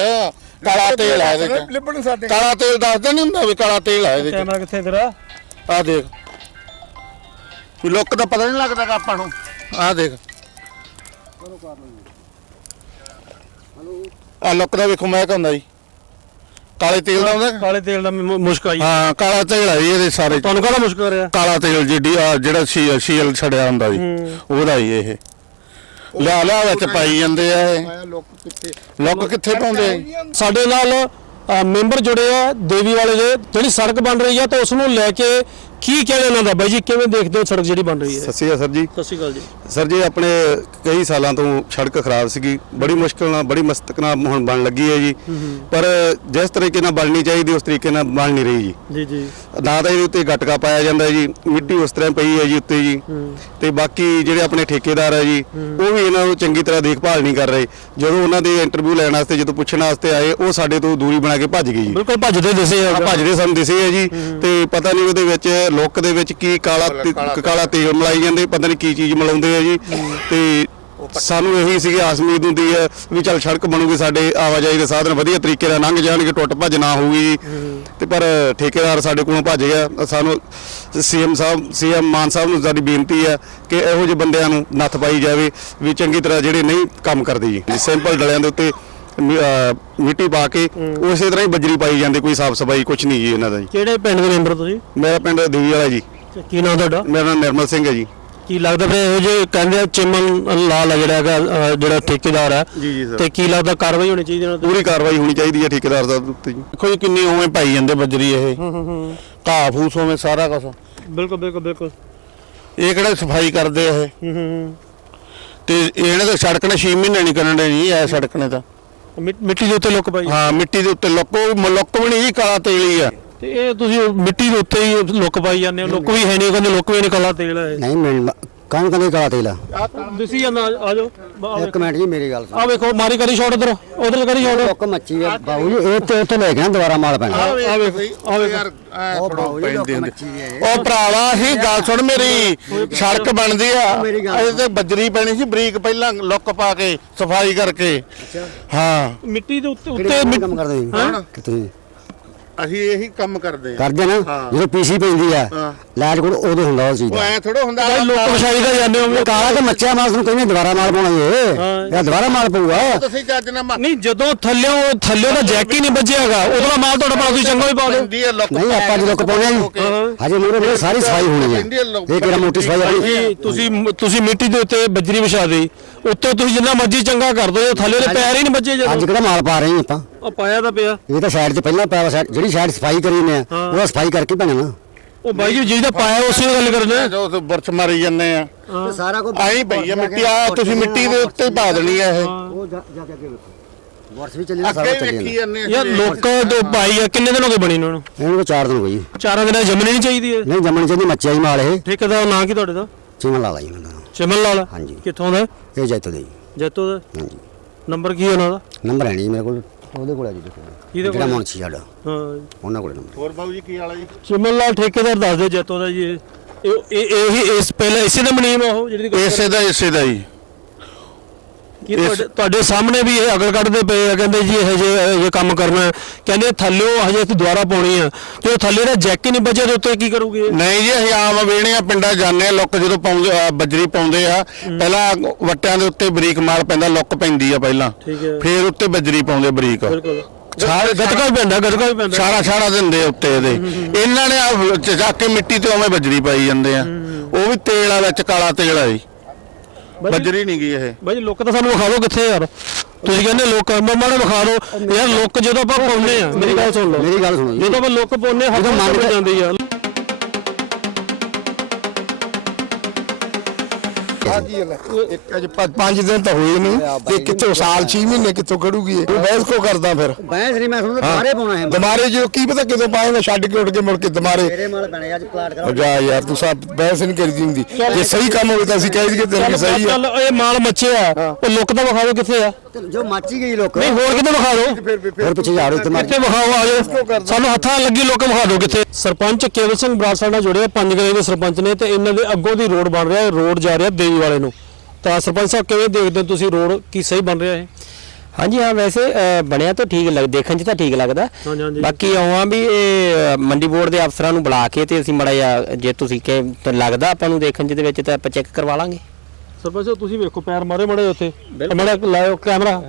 ਕਾਲਾ ਤੇਲ ਆ ਇਹਦੇ ਚ। ਲਿਬਣ ਸਾਡੇ ਕਾਲਾ ਤੇਲ ਦੱਸਦੇ ਨਹੀਂ ਹੁੰਦਾ ਵੀ ਕਾਲਾ ਤੇਲ ਆ ਇਹਦੇ ਚ। ਕੈਮਰਾ ਕਿੱਥੇ ਤੇਰਾ? ਆ ਦੇਖ। ਵੀ ਲੁੱਕ ਦਾ ਪਤਾ ਨਹੀਂ ਲੱਗਦਾ ਗਾ ਆਪਾਂ ਨੂੰ। ਆ ਦੇਖ। ਆ ਲੁੱਕ ਦਾ ਵੇਖੋ ਮੈਂ ਹੁੰਦਾ ਜੀ। ਕਾਲੇ ਤੇਲ ਦਾ ਹੁੰਦਾ ਕਾਲੇ ਤੇਲ ਦਾ ਮੁ- ਮੁਸ਼ਕ ਆਈ। ਹਾਂ ਕਾਲਾ ਤੇਲ ਆ ਜੀ ਇਹਦੇ ਸਾਰੇ। ਚ। ਤੁਹਾਨੂੰ ਕਾਹਦਾ ਮੁਸ਼ਕ ਆ ਰਿਹਾ? ਕਾਲਾ ਤੇਲ ਜਿਹੜੀ ਆ ਜਿਹੜਾ ਸੀ ਸੀਲ ਛੜਿਆ ਹੁੰਦਾ ਜੀ। ਉਹਦਾ ਹੀ ਇਹ। ਲਿਆ ਲਿਆ ਵਿੱਚ ਪਾਈ ਜਾਂਦੇ ਆ ਇਹ। ਲੁੱਕ ਕਿੱਥੇ ਪਾਉਂਦੇ ਆ? ਸਾਡੇ ਨਾਲ ਅ, ਮੈਂਬਰ ਜੁੜੇ ਆ ਦੇਵੀ ਵਾਲੇ ਦੇ। ਜਿਹੜੀ ਸੜਕ ਬਣ ਰਹੀ ਆ ਤਾਂ ਉਸ ਨੂੰ ਲੈ ਕੇ ਕੀ ਕਹਿਣਾ ਇਹਨਾਂ ਦਾ ਬਾਈ ਜੀ? ਕਿਵੇਂ ਦੇਖਦੇ ਹੋ ਸੜਕ ਜਿਹੜੀ ਬਣ ਰਹੀ ਹੈ? ਸਤਿ ਸ਼੍ਰੀ ਅਕਾਲ ਸਰ ਜੀ। ਸਤਿ ਸ਼੍ਰੀ ਅਕਾਲ ਜੀ। ਸਰ ਜੀ ਆਪਣੇ ਕਈ ਸਾਲਾਂ ਤੋਂ ਸੜਕ ਖਰਾਬ ਸੀਗੀ। ਬੜੀ ਮੁਸ਼ਕਲ ਨਾਲ ਬੜੀ ਮਸਤਕ ਨਾਲ ਹੁਣ ਬਣ ਲੱਗੀ ਹੈ ਜੀ। ਪਰ ਜਿਸ ਤਰੀਕੇ ਨਾਲ ਬਣਨੀ ਚਾਹੀਦੀ ਉਸ ਤਰੀਕੇ ਨਾਲ ਬਣ ਨਹੀਂ ਰਹੀ ਜੀ। ਜੀ ਜੀ। ਨਾ ਤਾਂ ਇਹਦੇ ਉੱਤੇ ਗਟਕਾ ਪਾਇਆ ਜਾਂਦਾ ਜੀ ਮਿੱਟੀ ਉਸ ਤਰ੍ਹਾਂ ਪਈ ਹੈ ਜੀ ਉੱਤੇ ਜੀ। ਤੇ ਬਾਕੀ ਜਿਹੜੇ ਆਪਣੇ ਠੇਕੇਦਾਰ ਹੈ ਜੀ ਉਹ ਵੀ ਇਹਨਾਂ ਨੂੰ ਚੰਗੀ ਤਰ੍ਹਾਂ ਦੇਖਭਾਲ ਨਹੀਂ ਕਰ ਰਹੇ। ਜਦੋਂ ਉਹਨਾਂ ਦੇ ਇੰਟਰਵਿਊ ਲੈਣ ਵਾਸਤੇ ਜਦੋਂ ਪੁੱਛਣ ਵਾਸਤੇ ਆਏ ਉਹ ਸਾਡੇ ਤੋਂ ਦੂਰੀ ਬਣਾ ਕੇ ਭੱਜ ਗਏ ਜੀ। ਬਿਲਕੁਲ ਭੱਜਦੇ ਦਿਸੇ ਆ। ਆ ਭੱਜਦੇ ਸਾਨੂੰ ਦਿਸੇ ਹੈ ਜੀ। ਤੇ ਪਤਾ ਨਹੀਂ ਉਹਦੇ ਵਿੱਚ ਲੁੱਕ ਦੇ ਵਿੱਚ ਕੀ ਕਾਲਾ ਤੇ- ਕਾਲਾ ਤੇਲ ਮਲਾਈ ਜਾਂਦੇ ਪਤਾ ਨਹੀਂ ਕੀ ਚੀਜ਼ ਮਲਾਉਂਦੇ ਆ ਜੀ। ਤੇ ਸਾਨੂੰ ਇਹੀ ਸੀਗੀ ਆਸ ਉਮੀਦ ਹੁੰਦੀ ਹੈ ਵੀ ਚੱਲ ਸੜਕ ਬਣੂਗੀ ਸਾਡੇ ਆਵਾਜਾਈ ਦੇ ਸਾਧਨ ਵਧੀਆ ਤਰੀਕੇ ਨਾਲ ਲੰਘ ਜਾਣਗੇ ਟੁੱਟ ਭੱਜ ਨਾ ਹੋਊਗੀ ਜੀ। ਤੇ ਪਰ ਠੇਕੇਦਾਰ ਸਾਡੇ ਕੋਲੋਂ ਭੱਜ ਗਿਆ। ਸਾਨੂੰ ਸੀਐਮ ਸਾਹਿਬ ਸੀਐਮ ਮਾਨ ਸਾਹਿਬ ਨੂੰ ਸਾਡੀ ਬੇਨਤੀ ਹੈ ਕਿ ਇਹੋ ਜਿਹੇ ਬੰਦਿਆਂ ਨੂੰ ਨੱਥ ਪਾਈ ਜਾਵੇ ਵੀ ਚੰਗੀ ਤਰ੍ਹਾਂ ਜਿਹੜੇ ਨਹੀਂ ਕੰਮ ਕਰਦੇ ਜੀ। ਸਿੰਪਲ ਡਲਿਆਂ ਦੇ ਉੱਤੇ ਮਿੱਟੀ ਪਾ ਕੇ ਉਸੇ ਤਰ੍ਹਾਂ ਹੀ ਬੱਜਰੀ ਪਾਈ ਜਾਂਦੀ ਕੋਈ ਸਾਫ਼ ਸਫ਼ਾਈ ਕੁਝ ਨਹੀਂ ਜੀ ਇਹਨਾਂ ਦਾ ਜੀ। ਕਿਹੜੇ ਪਿੰਡ ਦੇ ਮੈਂਬਰ ਤੁਸੀਂ? ਮੇਰਾ ਪਿੰਡ ਦੇਵੀ ਵਾਲਾ ਜੀ। ਕੀ ਨਾਮ ਤੁਹਾਡਾ? ਮੇਰਾ ਨਾਮ ਨਿਰਮਲ ਸਿੰਘ ਹੈ ਜੀ। ਕੀ ਲੱਗਦਾ ਫਿਰ ਇਹੋ ਜਿਹੇ ਕਹਿੰਦੇ ਆ ਚਿਮਨ ਲਾਲ ਆ ਜਿਹੜਾ ਹੈਗਾ ਜਿਹੜਾ ਠੇਕੇਦਾਰ ਹੈ ਜੀ, ਜੀ, ਸਰ। ਤੇ ਕੀ ਲੱਗਦਾ ਕਾਰਵਾਈ ਹੋਣੀ ਚਾਹੀਦੀ ਇਹਨਾਂ ਤੇ? ਪੂਰੀ ਕਾਰਵਾਈ ਹੋਣੀ ਚਾਹੀਦੀ ਹੈ ਠੇਕੇਦਾਰ ਸਾਹਿਬ ਦੇ ਉੱਤੇ ਜੀ। ਦੇਖੋ ਜੀ ਕਿੰਨੀ ਉਵੇਂ ਪਾਈ ਜਾਂਦੇ ਬੱਜਰੀ ਇਹ। ਘਾਹ ਫੂਸ ਉਵੇਂ ਸਾਰਾ ਕੁਝ ਬਿਲਕੁਲ ਬਿਲਕੁਲ ਬਿਲਕੁਲ। ਇਹ ਕਿਹੜਾ ਸਫ਼ਾਈ ਕਰਦੇ ਆ ਇਹ? ਤੇ ਇਹਨੇ ਤਾਂ ਸੜਕ ਨੇ 6 ਮਹੀਨੇ ਨਹੀਂ ਕਰਨ ਦੇ ਜੀ ਇਹ ਸੜਕ ਨੇ ਤਾਂ। ਮਿ- ਮਿੱਟੀ ਦੇ ਉੱਤੇ ਲੁੱਕ ਪਾਈ। ਹਾਂ ਮਿੱਟੀ ਦੇ ਉੱਤੇ ਲੁੱਕੋ ਲੁੱਕ ਵੀ ਨਹੀਂ ਜੀ ਕਾਲਾ ਤੇਲ ਹੀ ਆ। ਤੇ ਇਹ ਤੁਸੀਂ ਮਿੱਟੀ ਦੇ ਉੱਤੇ ਹੀ ਲੁੱਕ ਪਾਈ ਜਾਂਦੇ ਹੋ ਲੁੱਕ ਵੀ ਹੈ ਨਹੀਂ ਕਹਿੰਦੇ ਲੁੱਕ ਵੀ ਨਿਕਲਾ ਤੇਲ ਹੈ। ਨਹੀਂ ਮਿਲਣਾ ਕਾਹਨ ਕਹਿੰਦੇ ਕਾਲਾ ਤੇਲ ਆ। ਜਾਂਦਾ ਆ ਜਾਓ। ਇੱਕ ਮਿੰਟ ਜੀ ਮੇਰੀ ਗੱਲ ਸੁਣ। ਆ ਵੇਖੋ ਮਾਰੀ ਕਰੀ ਸ਼ਾਟ ਉਧਰ। ਉਧਰ ਕਰੀ ਸ਼ਾਟ ਲੁੱਕ ਮੱਛੀ ਆ। ਬਾਬੂ ਜੀ ਇਹ ਤੇ ਉੱਥੇ ਲੈ ਨਾ ਦੁਬਾਰਾ ਮਾਲ ਪੈਣਾ। ਆ ਵੇਖੋ ਆ ਵੇਖੋ ਉਹ ਬਾਬੂ ਜੀ ਲੁੱਕ ਮੱਛੀ ਹੈ ਇਹ। ਉਹ ਭਰਾਵਾ ਹੀ ਗੱਲ ਸੁਣ ਮੇਰੀ। ਸੜਕ ਬਣਦੀ ਆ। ਮੇਰੀ ਗੱਲ ਇਹਦੇ ਤੇ ਬੱਜਰੀ ਪੈਣੀ ਸੀ ਬਰੀਕ ਪਹਿਲਾਂ ਲੁੱਕ ਪਾ ਕੇ ਸਫ਼ਾਈ ਕਰਕੇ। ਹਾਂ। ਮਿੱਟੀ ਦੇ ਉੱਤੇ ਉੱਤੇ ਕੰਮ ਕਰਦੇ ਜੀ? ਕਿ ਤੁਸੀਂ ਅਸੀਂ ਇਹੀ ਕੰਮ ਕਰਦੇ ਕਰਦੇ ਨਾ ਜਦੋਂ ਪੀਸੀ ਪੈਂਦੀ ਆ ਲਾਈਟ ਕੋਲ ਉਦੋਂ ਹੁੰਦਾ ਉਹ ਚੀਜ਼ ਦਾ ਐ ਥੋੜਾ ਹੁੰਦਾ ਭਾਈ ਲੋਕ ਵਿਛਾਈ ਦਾ ਜਾਂਦੇ ਹੋਗੇ ਕਾਲਾ ਤੇ ਮੱਛਿਆ ਮਾਸ ਨੂੰ ਕਹਿੰਦੇ ਦੁਬਾਰਾ ਮਾਲ ਪਾਉਣਾ ਇਹ। ਇਹ ਦੁਬਾਰਾ ਮਾਲ ਪਊਗਾ। ਤੁਸੀਂ ਚੱਜ ਨਾ ਨਹੀਂ ਜਦੋਂ ਥੱਲਿਓ ਥੱਲਿਓ ਦਾ ਜੈਕ ਹੀ ਨਹੀਂ ਵੱਜਿਆਗਾ। ਉਧਰੋਂ ਮਾਲ ਤੁਹਾਡਾ ਪਾ ਤੁਸੀਂ ਚੰਗਾ ਵੀ ਪਾ ਦਿਓ। ਪੈਂਦੀ ਆ ਲੁੱਕ ਨਹੀਂ ਆਪਾਂ ਜਦੋਂ ਕਪਾਉਣੇ ਹਜੇ ਮੂਰੇ ਮੂਰੇ ਸਾਰੀ ਸਫ਼ਾਈ ਹੋਣੀ ਹੈ ਇਹ ਕਿਹੜਾ ਮੋਟੀ ਸਫ਼ਾਈ ਆਪਣੀ ਤੁਸੀਂ ਤੁਸੀਂ ਮਿੱਟੀ ਦੇ ਉੱਤੇ ਬੱਜਰੀ ਵਿਛਾ ਦੇ ਉੱਤੇ ਤੁਸੀਂ ਜਿੰਨਾ ਮਰਜ਼ੀ ਚੰਗਾ ਕਰ ਦੋ ਥੱਲੇ ਦੇ ਪੈਰ ਹੀ ਨਹੀਂ ਵੱਜੇ ਅੱਜ ਜਦੋਂ ਕਿਹੜਾ ਮਾਲ ਪਾ ਰਹੇ ਹਾਂ ਆਪਾਂ। ਉਹ ਪਾਇਆ ਤਾਂ ਪਿਆ। ਇਹ ਤਾਂ ਸਾਈਡ ਤੇ ਪਹਿਲਾਂ ਵਾ side- ਜਿਹੜੀ ਸਾਈਡ ਸਫ਼ਾਈ ਕਰੀ ਨੇ ਉਹਦਾ ਸਫ਼ਾਈ ਕਰਕੇ ਪੈਣਾ ਨਾ। ਉਹ ਬਾਈ ਜੀ ਜਿਹਦਾ ਪਾਇਆ ਉਸੇ ਦੀ ਗੱਲ ਕਰਨਾ। ਜੋ ਤੁਸੀਂ ਬੁਰਸ਼ ਮਾਰੀ ਜਾਂਦੇ ਆ। ਤੇ ਸਾਰਾ ਕੁਝ ਆਈ ਪਈ ਆ ਮਿੱਟੀ ਆ ਤੁਸੀਂ ਮਿੱਟੀ ਦੇ ਉੱਤੇ ਹੀ ਪਾ ਦੇਣੀ ਆ ਇਹ। ਉਹ ਜਾ ਜਾ ਕੇ ਅੱਗੇ ਵੇਖੋ। ਵਰਸ ਵੀ ਚੱਲੀ ਨਾ ਸਾਰਾ ਅੱਗੇ ਚੱਲੀ ਜਾਂਦਾ। ਯਾਰ ਲੋਕਾਂ ਤੋਂ ਪਾਈ ਆ ਕਿੰਨੇ ਦਿਨ ਹੋ ਗਏ ਬਣੀ ਨੂੰ ਇਹਨੂੰ? ਇਹਨੂੰ ਕੋਈ ਚਾਰ ਦਿਨ ਹੋ ਗਏ ਜੀ। ਚਾਰਾਂ ਦਿਨਾਂ 'ਚ ਜੰਮਣੀ ਨਹੀਂ ਚਾਹੀਦੀ ਇਹ। ਨਹੀਂ ਜੰਮਣ ਚਾਹੀਦੀ ਮੱਛਿਆ ਹੀ ਮਾਲ ਇਹ। ਠੇਕੇਦਾਰ ਨਾਂ ਕੀ ਤੁਹਾਡੇ ਦਾ? ਚਿਮਨ ਲਾ ਲਾ ਜੀ ਉਹਨਾਂ ਦਾ ਚਿਮਨ ਲਾਲ ਹਾਂਜੀ। ਕਿੱਥੋਂ ਦਾ? ਇਹ ਜੈਤੋ ਦੇ ਜੀ। ਜੈਤੋ ਦਾ? ਹਾਂਜੀ। ਨੰਬਰ ਕੀ ਉਹਨਾਂ ਦਾ? ਨੰਬਰ ਹੈ ਨਹੀਂ ਮੇਰੇ ਕੋਲ। ਉਹਦੇ ਕੋਲ ਹੈ ਜੀ ਦੇਖੋ? ਜਿਹੜਾ ਮੁਨਸੀ ਸਾਡਾ। ਹਾਂ। ਉਹਨਾਂ ਕੋਲ ਨੰਬਰ ਹੋਰ ਬਾਬੂ ਜੀ ਕੀ ਵਾਲਾ ਜੀ? ਚਿਮਨ ਲਾਲ ਠੇਕੇਦਾਰ ਦੱਸਦੇ ਜੈਤੋ ਦਾ ਜੀ। ਇਹ ਇਹ ਇਹ ਇਸ ਪਹਿਲਾਂ ਇਸੇ ਦਾ ਮਨੀਮ ਆ ਉਹ ਜਿਹੜੀ ਦੀ ਇਸੇ ਦਾ ਇਸੇ ਦਾ ਜੀ। ਕੀ ਤੁਹਾਡੇ ਤੁਹਾਡੇ ਸਾਹਮਣੇ ਵੀ ਇਹ ਅਗਲ ਕੱਢਦੇ ਪਏ ਆ ਕਹਿੰਦੇ ਜੀ ਇਹ ਜੇ ਇਹ ਕੰਮ ਕਰਨਾ। ਹੈ। ਕਹਿੰਦੇ ਥੱਲਿਓ ਹਜੇ ਅਸੀਂ ਦੁਆਰਾ ਪਾਉਣੀ ਆ। ਤੇ ਉਹ ਥੱਲੇ ਦਾ ਜੈਕ ਹੀ ਨਹੀਂ ਬਚਿਆ ਤੇ ਉੱਤੇ ਕੀ ਕਰੂਗੀ? ਇਹ? ਨਹੀਂ ਜੀ ਅਸੀਂ ਆਮ ਵੇਣੇ ਆ ਪਿੰਡਾਂ ਜਾਂਦੇ ਆ ਲੋਕ ਜਦੋਂ ਪਾਉਂਦੇ ਆ ਬੱਜਰੀ ਪਾਉਂਦੇ ਆ। ਪਹਿਲਾਂ ਵੱਟਿਆਂ ਦੇ ਉੱਤੇ ਬਰੀਕ ਮਾਲ ਪੈਂਦਾ ਲੁੱਕ ਪੈਂਦੀ ਆ ਪਹਿਲਾਂ। ਠੀਕ ਹੈ। ਫਿਰ ਉੱਤੇ ਬੱਜਰੀ ਪਾਉਂਦੇ ਬਰੀਕ। ਬਿਲਕੁਲ। ਸਾਰੇ ਗਤਕਾ ਵੀ ਪੈਂਦਾ ਗਤਕਾ ਵੀ ਪੈਂਦਾ। ਸਾਰਾ ਸਾਰਾ ਦਿੰਦੇ ਆ ਉੱਤੇ ਇਹਦੇ। ਇਹਨਾਂ ਨੇ ਆ ਚੱਕ ਕੇ ਮਿੱਟੀ ਤੇ ਉਵੇਂ ਬੱਜਰੀ ਪਾਈ ਜਾਂਦੇ ਆ। ਉਹ ਵੀ ਤੇਲ ਆ ਵਿੱਚ ਕਾਲਾ ਤੇਲ ਆ ਜੀ। ਬੱਜਰੀ ਨਹੀਂ ਗਈ ਇਹ। ਬਾਈ ਜੀ ਲੋਕ ਤਾਂ ਸਾਨੂੰ ਵਿਖਾ ਦਿਓ ਕਿੱਥੇ ਯਾਰ। ਤੁਸੀਂ ਕਹਿੰਦੇ ਲੋਕ ਮੰਮਾ ਨੂੰ ਵਿਖਾ ਦਿਓ। ਯਾਰ ਲੋਕ ਜਦੋਂ ਆਪਾਂ ਪਾਉਂਦੇ ਆ ਮੇਰੀ ਗੱਲ ਸੁਣ ਲਓ। ਮੇਰੀ ਗੱਲ ਸੁਣੋ ਜਦੋਂ ਆਪਾਂ ਲੋਕ ਪਾਉਂਦੇ ਹੱਥ ਮੰਨ ਜਾਂਦੀ ਆ। ਇੱਕ ਅਜ ਪੰਜ ਦਿਨ ਤਾਂ ਹੋਏ ਨਹੀਂ। ਤੇ ਕਿੱਥੋਂ ਸਾਲ 6 ਮਹੀਨੇ ਕਿੱਥੋਂ ਖੜੂਗੀ ਇਹ? ਬਹਿਸ ਕੋ ਕਰਦਾ ਫਿਰ? ਬੈਂਸ ਨਹੀਂ ਮੈਂ ਤੁਹਾਨੂੰ ਦੁਬਾਰੇ ਪਾਉਣਾ ਹੈ। ਦਮਾਰੇ ਜੋ ਕੀ ਪਤਾ ਕਿਦੋਂ ਪਾਏਗਾ ਛੱਡ ਕੇ ਉੱਡ ਕੇ ਮੁੜ ਕੇ ਦਮਾਰੇ ਮੇਰੇ ਮਾਲ ਪੈਣੇ ਅੱਜ ਪਲਾਟ ਉਹ ਜਾ ਯਾਰ ਤੂੰ ਸਭ ਬਹਿਸ ਨਹੀਂ ਕਰੀਦੀ ਹੁੰਦੀ। ਜੇ ਸਹੀ ਕੰਮ ਹੋਵੇ ਤਾਂ ਅਸੀਂ ਕਹਿ ਦਈਏ ਤੇਰੇ ਸਹੀ ਆ। ਚੱਲ ਇਹ ਮਾਲ ਮੱਚਿਆ ਉਹ ਲੋਕ ਤਾਂ ਵਿਖਾ ਦਿਓ ਕਿੱਥੇ ਆ। ਜੋ ਮਾਚੀ ਗਈ ਲੋਕ। ਨਹੀਂ ਹੋਰ ਕਿਤੇ ਵਿਖਾ ਦਿਓ? ਫਿਰ ਪਿੱਛੇ ਝਾੜੋ ਤੇ ਮਾਰ ਕਿੱਥੇ ਵਿਖਾਓ ਆ ਜਾਓ। ਸਾਨੂੰ ਹੱਥਾਂ ਲੱਗੀ ਲੋਕ ਵਿਖਾ ਦਿਓ ਕਿੱਥੇ। ਸਰਪੰਚ ਕੇਵਲ ਸਿੰਘ ਬਰਾੜ ਨਾਲ ਜੁੜੇ ਆ ਪੰਜ ਗਲੇ ਦੇ ਸਰਪੰਚ ਨੇ ਤੇ ਇਹਨਾਂ ਦੇ ਅੱਗੋਂ ਦੀ ਰੋਡ ਬਣ ਰਿਹਾ ਰੋਡ ਜਾ ਰਿਹਾ ਦੇਵੀ ਵਾਲੇ ਨੂੰ। ਤਾਂ ਸਰਪੰਚ ਸਾਹਿਬ ਕਿਵੇਂ ਦੇਖਦੇ ਹੋ ਤੁਸੀਂ ਰੋਡ ਕੀ ਸਹੀ ਬਣ ਰਿਹਾ ਹੈ ਹਾਂਜੀ ਹਾਂ ਵੈਸੇ ਅ, ਬਣਿਆ ਤਾਂ ਠੀਕ ਲੱਗ ਦੇਖਣ 'ਚ ਤਾਂ ਠੀਕ ਲੱਗਦਾ। ਹਾਂਜੀ, ਹਾਂਜੀ। ਬਾਕੀ ਆਉਂ ਵੀ ਇਹ ਅ, ਮੰਡੀ ਬੋਰਡ ਦੇ ਅਫਸਰਾਂ ਨੂੰ ਬੁਲਾ ਕੇ ਤੇ ਅਸੀਂ ਮੜਾ ਜਾ ਜੇ ਤੁਸੀਂ ਕਿ ਤਾਂ ਲੱਗਦਾ ਆਪਾਂ ਨੂੰ ਦੇਖਣ 'ਚ ਦੇ ਵਿੱਚ ਤਾਂ ਆਪਾਂ ਚੈੱਕ ਕਰਵਾ ਲਾਂਗੇ। ਸਰਪੰਚ ਸਾਹਿਬ ਤੁਸੀਂ ਵੇਖੋ ਪੈਰ ਮਾਰੇ ਮੜੇ ਉੱਥੇ ਮੜਾ ਲਾਇਓ ਕੈਮਰਾ।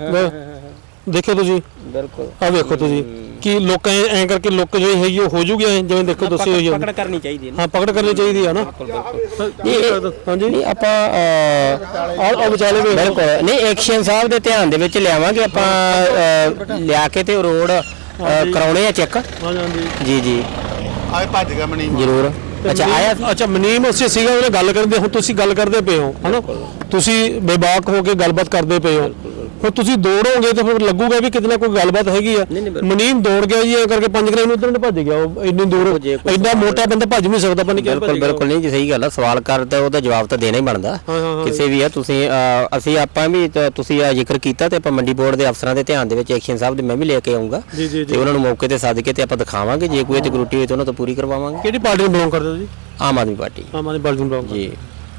ਦੇਖੋ ਤੁਸੀਂ। ਬਿਲਕੁਲ। ਆ ਵੇਖੋ ਤੁਸੀਂ। ਕੀ ਲੋਕਾਂ ਐ ਐਂ ਕਰਕੇ ਲੁੱਕ ਜਿਹੜੀ ਹੈਗੀ ਉਹ ਹੋ ਜੂਗੀ ਜਿਵੇਂ ਦੇਖੋ ਦੱਸੀ ਹੋਈ ਹੈ ਕਰਨੀ ਚਾਹੀਦੀ ਹੈ ਹਾਂ ਪਕੜ ਕਰਨੀ ਚਾਹੀਦੀ ਆ ਨਾ। ਹਾਂਜੀ। ਨਹੀਂ ਆਪਾਂ ਆ ਵਿਚਾਲੇ ਵੇਖ। ਲਓ। ਬਿਲਕੁਲ। ਨਹੀਂ ਐਕਸ਼ਨ ਸਾਹਿਬ ਦੇ ਧਿਆਨ ਦੇ ਵਿੱਚ ਲਿਆਵਾਂਗੇ ਆਪਾਂ ਲਿਆ ਕੇ ਤੇ ਰੋਡ ਕਰਾਉਣੇ ਆ ਚੈੱਕ। ਜੀ ਜੀ। ਆਏ ਭੱਜ ਗਿਆ ਮਣੀ ਜ਼ਰੂਰ। ਅੱਛਾ ਆਇਆ ਅੱਛਾ ਮਨੀਮ ਉਸੇ ਸੀਗਾ ਉਹਨੇ ਗੱਲ ਕਰਦੇ ਹੁਣ ਤੁਸੀਂ ਗੱਲ ਕਰਦੇ ਪਏ ਹੋ ਹਨਾ? ਤੁਸੀਂ ਬੇਬਾਕ ਹੋ ਕੇ ਗੱਲਬਾਤ ਕਰਦੇ ਪਏ ਹੋ। ਹੁਣ ਤੁਸੀਂ ਦੌੜੋਗੇ ਤਾਂ ਫਿਰ ਲੱਗੂਗਾ ਵੀ ਕਿਤੇ ਨਾ ਕੋਈ ਗੱਲਬਾਤ ਹੈਗੀ ਆ। ਮਨੀਮ ਦੌੜ ਗਿਆ ਜੀ ਇਹ ਕਰਕੇ ਪੰਜ ਗ੍ਰਾਮ ਨੂੰ ਉਧਰ ਨੂੰ ਭੱਜ ਗਿਆ ਉਹ। ਇੰਨੀ ਦੂਰ ਇੰਨਾ ਮੋਟਾ ਬੰਦਾ ਭੱਜ ਨਹੀਂ ਸਕਦਾ ਪਤਾ ਨਹੀਂ ਕਿਵੇਂ ਬਿਲਕੁਲ ਬਿਲਕੁਲ ਨਹੀਂ ਜੀ ਸਹੀ ਗੱਲ ਆ। ਸਵਾਲ ਕਰਦਾ ਉਹਦਾ ਜਵਾਬ ਤਾਂ ਦੇਣਾ ਹੀ ਬਣਦਾ। ਕਿਸੇ ਵੀ ਆ ਤੁਸੀਂ ਅਸੀਂ ਆਪਾਂ ਵੀ ਤਾਂ ਤੁਸੀਂ ਆ ਜ਼ਿਕਰ ਕੀਤਾ ਤੇ ਆਪਾਂ ਮੰਡੀ ਬੋਰਡ ਦੇ ਅਫਸਰਾਂ ਦੇ ਧਿਆਨ ਦੇ ਵਿੱਚ ਐਕਸ਼ਨ ਸਾਹਿਬ ਦੇ ਮੈਂ ਵੀ ਲੈ ਕੇ ਆਉਂਗਾ ਤੇ ਉਹਨਾਂ ਨੂੰ ਮੌਕੇ ਤੇ ਸੱਦ ਕੇ ਤੇ ਆਪਾਂ ਦਿਖਾਵਾਂਗੇ। ਜੇ ਕੋਈ 'ਚ ਗਰੂਟੀ ਹੋਈ ਤਾਂ ਉਹਨਾਂ ਤੋਂ ਪੂਰੀ ਕਰਵਾਵਾਂਗੇ। ਕਿਹੜੀ ਪਾਰਟੀ ਨੂੰ ਬਿਲੋਂਗ ਕਰਦੇ ਹੋ ਜੀ? ਆਮ ਆਦਮੀ ਪਾਰਟੀ। ਆਮ ਆਦਮੀ ਪਾਰਟੀ ਨੂੰ ਬਿਲੋਂਗ ਜੀ। ਆ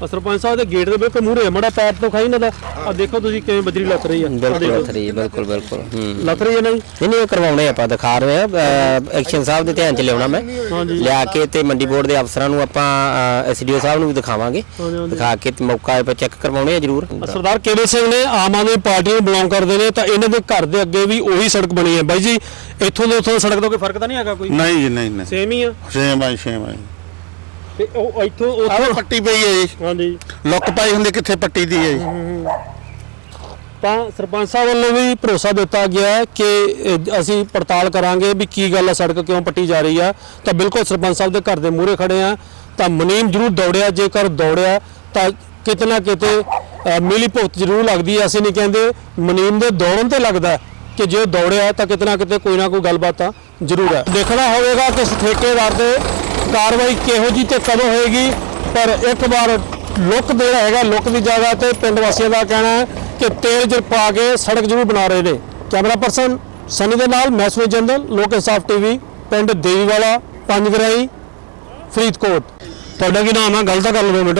ਸਰਪੰਚ ਸਾਹਿਬ ਦੇ ਗੇਟ ਦੇ ਬਿਲਕੁਲ ਮੂਹਰੇ ਮੜਾ ਪੈਰ ਤੋਂ ਖਾਈ ਨਾ ਦਾ। ਆ ਦੇਖੋ ਤੁਸੀਂ ਕਿਵੇਂ ਬਜਰੀ ਲੱਥ ਰਹੀ ਆ। ਬਿਲਕੁਲ। ਅਥਰੀ ਬਿਲਕੁਲ ਬਿਲਕੁਲ। ਹੂੰ। ਲੱਥ ਰਹੀ ਹੈ ਨਾ ਜੀ ਨਹੀਂ ਨਹੀਂ ਉਹ ਕਰਵਾਉਣੇ ਆਪਾਂ ਦਿਖਾ ਰਹੇ ਆ। ਐਕਸ਼ਨ ਸਾਹਿਬ ਦੇ ਧਿਆਨ ਚ ਲਿਆਉਣਾ ਮੈਂ। ਲਿਆ ਕੇ ਤੇ ਮੰਡੀ ਬੋਰਡ ਦੇ ਅਫਸਰਾਂ ਨੂੰ ਆਪਾਂ ਐਸਡੀਓ ਸਾਹਿਬ ਨੂੰ ਵੀ ਦਿਖਾਵਾਂਗੇ। ਦਿਖਾ ਕੇ ਤੇ ਮੌਕਾ ਆਏ ਚੈੱਕ ਕਰਵਾਉਣੇ ਆ ਜ਼ਰੂਰ। ਸਰਦਾਰ ਕੇਵਲ ਸਿੰਘ ਨੇ ਆਮ ਆਦਮੀ ਪਾਰਟੀ ਨੂੰ ਬਿਲੋਂਗ ਕਰਦੇ ਨੇ ਤਾਂ ਇਹਨਾਂ ਦੇ ਘਰ ਦੇ ਅੱਗੇ ਵੀ ਉਹੀ ਸੜਕ ਬਣੀ ਹੈ। ਬਾਈ ਜੀ ਇੱਥੋਂ ਦੇ ਉੱਥੋਂ ਸੜਕ ਦਾ ਕੋਈ ਫ਼ਰਕ ਤਾਂ ਨਹੀਂ ਹੈਗਾ ਕੋਈ? ਨਹੀਂ ਜੀ ਨਹੀਂ ਨਹੀਂ। ਸੇਮ ਹੀ ਆ। ਛੇ ਬਾਈ ਛੇ ਬਾਈ ਤੇ ਉਹ ਇੱਥੋਂ ਆਹ ਉੱਥੋਂ ਪੱਟੀ ਪਈ ਹੈ ਜੀ। ਹਾਂਜੀ। ਲੁੱਕ ਪਾਈ ਹੁੰਦੀ ਕਿੱਥੇ ਪੱਟੀ ਦੀ ਹੈ ਜੀ। ਤਾਂ ਸਰਪੰਚ ਸਾਹਿਬ ਵੱਲੋਂ ਵੀ ਭਰੋਸਾ ਦਿੱਤਾ ਗਿਆ ਹੈ ਕਿ ਅਹ, ਅਸੀਂ ਪੜਤਾਲ ਕਰਾਂਗੇ ਵੀ ਕੀ ਗੱਲ ਹੈ ਸੜਕ ਕਿਉਂ ਪੱਟੀ ਜਾ ਰਹੀ ਆ। ਤਾਂ ਬਿਲਕੁਲ ਸਰਪੰਚ ਸਾਹਿਬ ਦੇ ਘਰ ਦੇ ਮੂਹਰੇ ਖੜੇ ਆ। ਤਾਂ ਮਨੀਮ ਜ਼ਰੂਰ ਦੌੜਿਆ ਜੇਕਰ ਦੌੜਿਆ ਤਾਂ ਕਿਤੇ ਨਾ ਕਿਤੇ ਅਹ, ਮਿਲੀ ਭੁਗਤ ਜ਼ਰੂਰ ਲੱਗਦੀ ਹੈ ਅਸੀਂ ਨਹੀਂ ਕਹਿੰਦੇ ਮਨੀਮ ਦੇ ਦੌੜਨ ਤੇ ਲੱਗਦਾ ਹੈ ਕਿ ਜੇ ਉਹ ਦੌੜਿਆ ਤਾਂ ਕਿਤੇ ਨਾ ਕਿਤੇ ਕੋਈ ਨਾ ਕੋਈ ਗੱਲਬਾਤ ਤਾਂ ਜ਼ਰੂਰ ਹੈ ਦੇਖਣਾ ਹੋਵੇਗਾ ਕਿ ਇਸ ਠੇਕੇਦਾਰ ਤੇ ਕਾਰਵਾਈ ਕਿਹੋ ਜੀ ਤੇ ਕਦੋਂ ਹੋਏਗੀ ਪਰ ਇੱਕ ਵਾਰ ਲੁੱਕ ਦੇ ਹੈਗਾ ਲੁੱਕ ਦੀ ਜਗ੍ਹਾ ਤੇ ਪਿੰਡ ਵਾਸੀਆਂ ਦਾ ਕਹਿਣਾ ਹੈ ਕਿ ਤੇਲ ਜਰ ਪਾ ਕੇ ਸੜਕ ਜ਼ਰੂਰ ਬਣਾ ਰਹੇ ਨੇ। ਕੈਮਰਾ ਪਰਸਨ ਸਨੀ ਦੇ ਨਾਲ ਮੈਂ ਸੁਨੀਲ ਜੰਦਲ ਲੋਕ ਇਨਸਾਫ ਟੀਵੀ ਪਿੰਡ ਦੇਵੀਵਾਲਾ ਪੰਜਗਰਾਈ ਫਰੀਦਕੋਟ। ਤੁਹਾਡਾ ਕੀ ਨਾਮ ਹੈ? ਗੱਲ ਤਾਂ ਕਰ ਲਓ ਦੋ ਮਿੰਟ।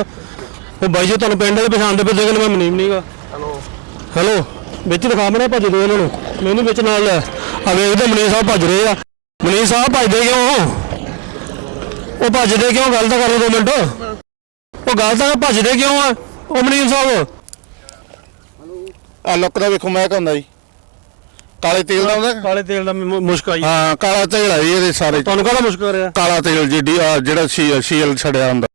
ਉਹ ਬਾਈ ਜੀ ਤੁਹਾਨੂੰ ਪਿੰਡ ਦੇ ਪਛਾਣਦੇ ਪਏ ਦੇਖਣ ਮੈਂ ਮਨੀਮ ਨਹੀਂਗਾ ਹੈਲੋ। ਹੈਲੋ ਵਿੱਚ ਦਿਖਾ ਮਨੇ ਭੱਜ ਦੋ ਇਹਨਾਂ ਨੂੰ। ਮੈਨੂੰ ਵਿੱਚ ਨਾਲ ਲੈ। ਆ ਵੇਖਦੇ ਮਨੀਮ ਸਾਹਿਬ ਭੱਜ ਰਹੇ ਆ। ਮਨੀਮ ਸਾਹਿਬ ਭੱਜਦੇ ਕਿਉਂ? ਉਹ ਭੱਜਦੇ ਕਿਉਂ? ਗੱਲ ਤਾਂ ਕਰ ਲਓ ਦੋ ਮਿੰਟ। ਉਹ ਗੱਲ ਤਾਂ ਭੱਜਦੇ ਕਿਉਂ ਆ? ਉਹ ਮਨੀਮ ਸਾਹਿਬ। ਆ ਲੁੱਕ ਦਾ ਵੇਖੋ ਮੈਂ ਹੁੰਦਾ ਜੀ। ਕਾਲੇ ਤੇਲ ਦਾ ਹੁੰਦਾ ਕਾਲੇ ਤੇਲ ਦਾ ਮੁ- ਮੁਸ਼ਕ ਆਈ ਹਾਂ ਕਾਲਾ ਤੇਲ ਹੈ ਜੀ ਇਹਦੇ ਸਾਰੇ। ਤੁਹਾਨੂੰ ਕਾਹਦਾ ਮੁਸ਼ਕ ਆ ਰਿਹਾ? ਕਾਲਾ ਤੇਲ ਜਿਹੜੀ ਆ ਜਿਹੜਾ ਸੀ ਸੀਐਲ ਛੜਿਆ ਹੁੰਦਾ।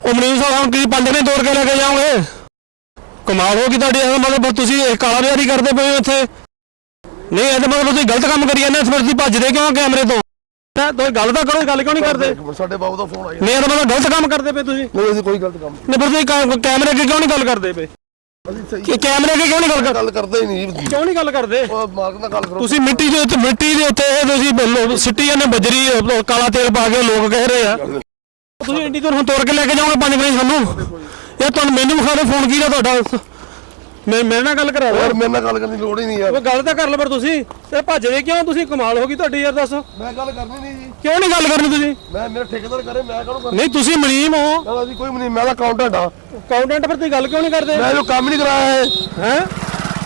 ਉਹ ਮਨੀਮ ਸਾਹਿਬ ਹੁਣ ਕੀ ਪੰਜ ਨੇ ਤੋੜ ਕੇ ਲੈ ਕੇ ਜਾਓਗੇ? ਕਮਾਲ ਹੋ ਗਈ ਤੁਹਾਡੀ ਇਹਦਾ ਮਤਲਬ ਤੁਸੀਂ ਇਹ ਕਾਲਾ ਬਿਆਰੀ ਕਰਦੇ ਪਏ ਹੋ ਇੱਥੇ। ਨਹੀਂ ਇਹਦਾ ਮਤਲਬ ਤੁਸੀਂ ਗਲਤ ਕੰਮ ਕਰੀ ਜਾਂਦੇ ਹੋ ਫਿਰ ਤੁਸੀਂ ਭੱਜਦੇ ਕਿਉਂ ਕੈਮਰੇ ਤੋਂ? ਤਾਂ ਤੁਸੀਂ ਗੱਲ ਤਾਂ ਕਰੋ ਗੱਲ ਕਿਉਂ ਨਹੀਂ ਕਰਦੇ? ਸਾਡੇ ਬਾਬੂ ਦਾ ਫੋਨ ਆਇਆ ਨਹੀਂ ਇਹਦਾ ਮਤਲਬ ਗਲਤ ਕੰਮ ਕਰਦੇ ਪਏ ਤੁਸੀਂ। ਨਹੀਂ ਅਸੀਂ ਕੋਈ ਗਲਤ ਕੰਮ ਨਹੀਂ। ਫਿਰ ਤੁਸੀਂ ਕੈ- ਕੈਮਰੇ ਅੱਗੇ ਕਿਉਂ ਨਹੀਂ ਗੱਲ ਕਰਦੇ ਪਏ? ਕਿ ਕੈਮਰੇ ਅੱਗੇ ਕਿਉਂ ਨਹੀਂ ਗੱਲ ਕਰ ਗੱਲ ਕਰਦੇ ਹੀ ਨਹੀਂ ਕਿਉਂ ਨਹੀਂ ਗੱਲ ਕਰਦੇ? ਉਹ ਮਾਲਕ ਨਾਲ ਗੱਲ ਕਰੋ। ਤੁਸੀਂ ਮਿੱਟੀ ਦੇ ਉੱਤੇ ਮਿੱਟੀ ਦੇ ਉੱਤੇ ਇਹ ਤੁਸੀਂ ਲੋ- ਸਿੱਟੀ ਜਾਂਦੇ ਬਜਰੀ ਉਹ ਕਾਲਾ ਤੇਲ ਪਾ ਕੇ ਲੋਕ ਕਹਿ ਰਹੇ ਆ। ਤੁਸੀਂ ਇੰਡੀ ਤੋਂ ਹੁਣ ਤੋੜ ਕੇ ਲੈ ਕੇ ਜਾਓਗੇ ਪੰਜ ਵਜੇ ਸਾਨੂੰ? ਇਹ ਤੁਹਾਨੂੰ ਮੈਨੂੰ ਵਿਖਾ ਦਿਓ ਫੋਨ ਕਿਹਦਾ ਤੁਹਾਡਾ? ਮੈਂ ਮੇਰੇ ਨਾਲ ਗੱਲ ਕਰਾ ਯਾਰ ਮੇਰੇ ਨਾਲ ਗੱਲ ਕਰਨ ਦੀ ਲੋੜ ਹੀ ਨਹੀਂ ਯਾਰ। ਉਹ ਗੱਲ ਤਾਂ ਕਰ ਲਓ ਪਰ ਤੁਸੀਂ। ਤੇ ਭੱਜਦੇ ਕਿਉਂ? ਤੁਸੀਂ ਕਮਾਲ ਹੋ ਗਈ ਤੁਹਾਡੀ ਯਾਰ ਦੱਸ। ਮੈਂ ਗੱਲ ਕਰਨੀ ਨਹੀਂ ਜੀ। ਕਿਉਂ ਨਹੀਂ ਗੱਲ ਕਰਨੀ ਤੁਸੀਂ? ਮੈਂ ਮੇਰਾ ਠੇਕੇਦਾਰ ਕਰੇ ਮੈਂ ਕਾਹਨੂੰ ਕਰਨਾ? ਨਹੀਂ ਤੁਸੀਂ ਮਨੀਮ ਹੋ। ਨਾ ਜੀ ਕੋਈ ਨਹੀਂ ਮੈਂ ਤਾਂ ਅਕਾਊਂਟੈਂਟ ਆ ਅਕਾਊਂਟੈਂਟ ਫਿਰ ਤੁਸੀਂ ਗੱਲ ਕਿਉਂ ਨਹੀਂ ਕਰਦੇ? ਮੈਂ ਜੋ ਕੰਮ ਨਹੀਂ ਕਰਾਇਆ ਹੈ ਹੈ?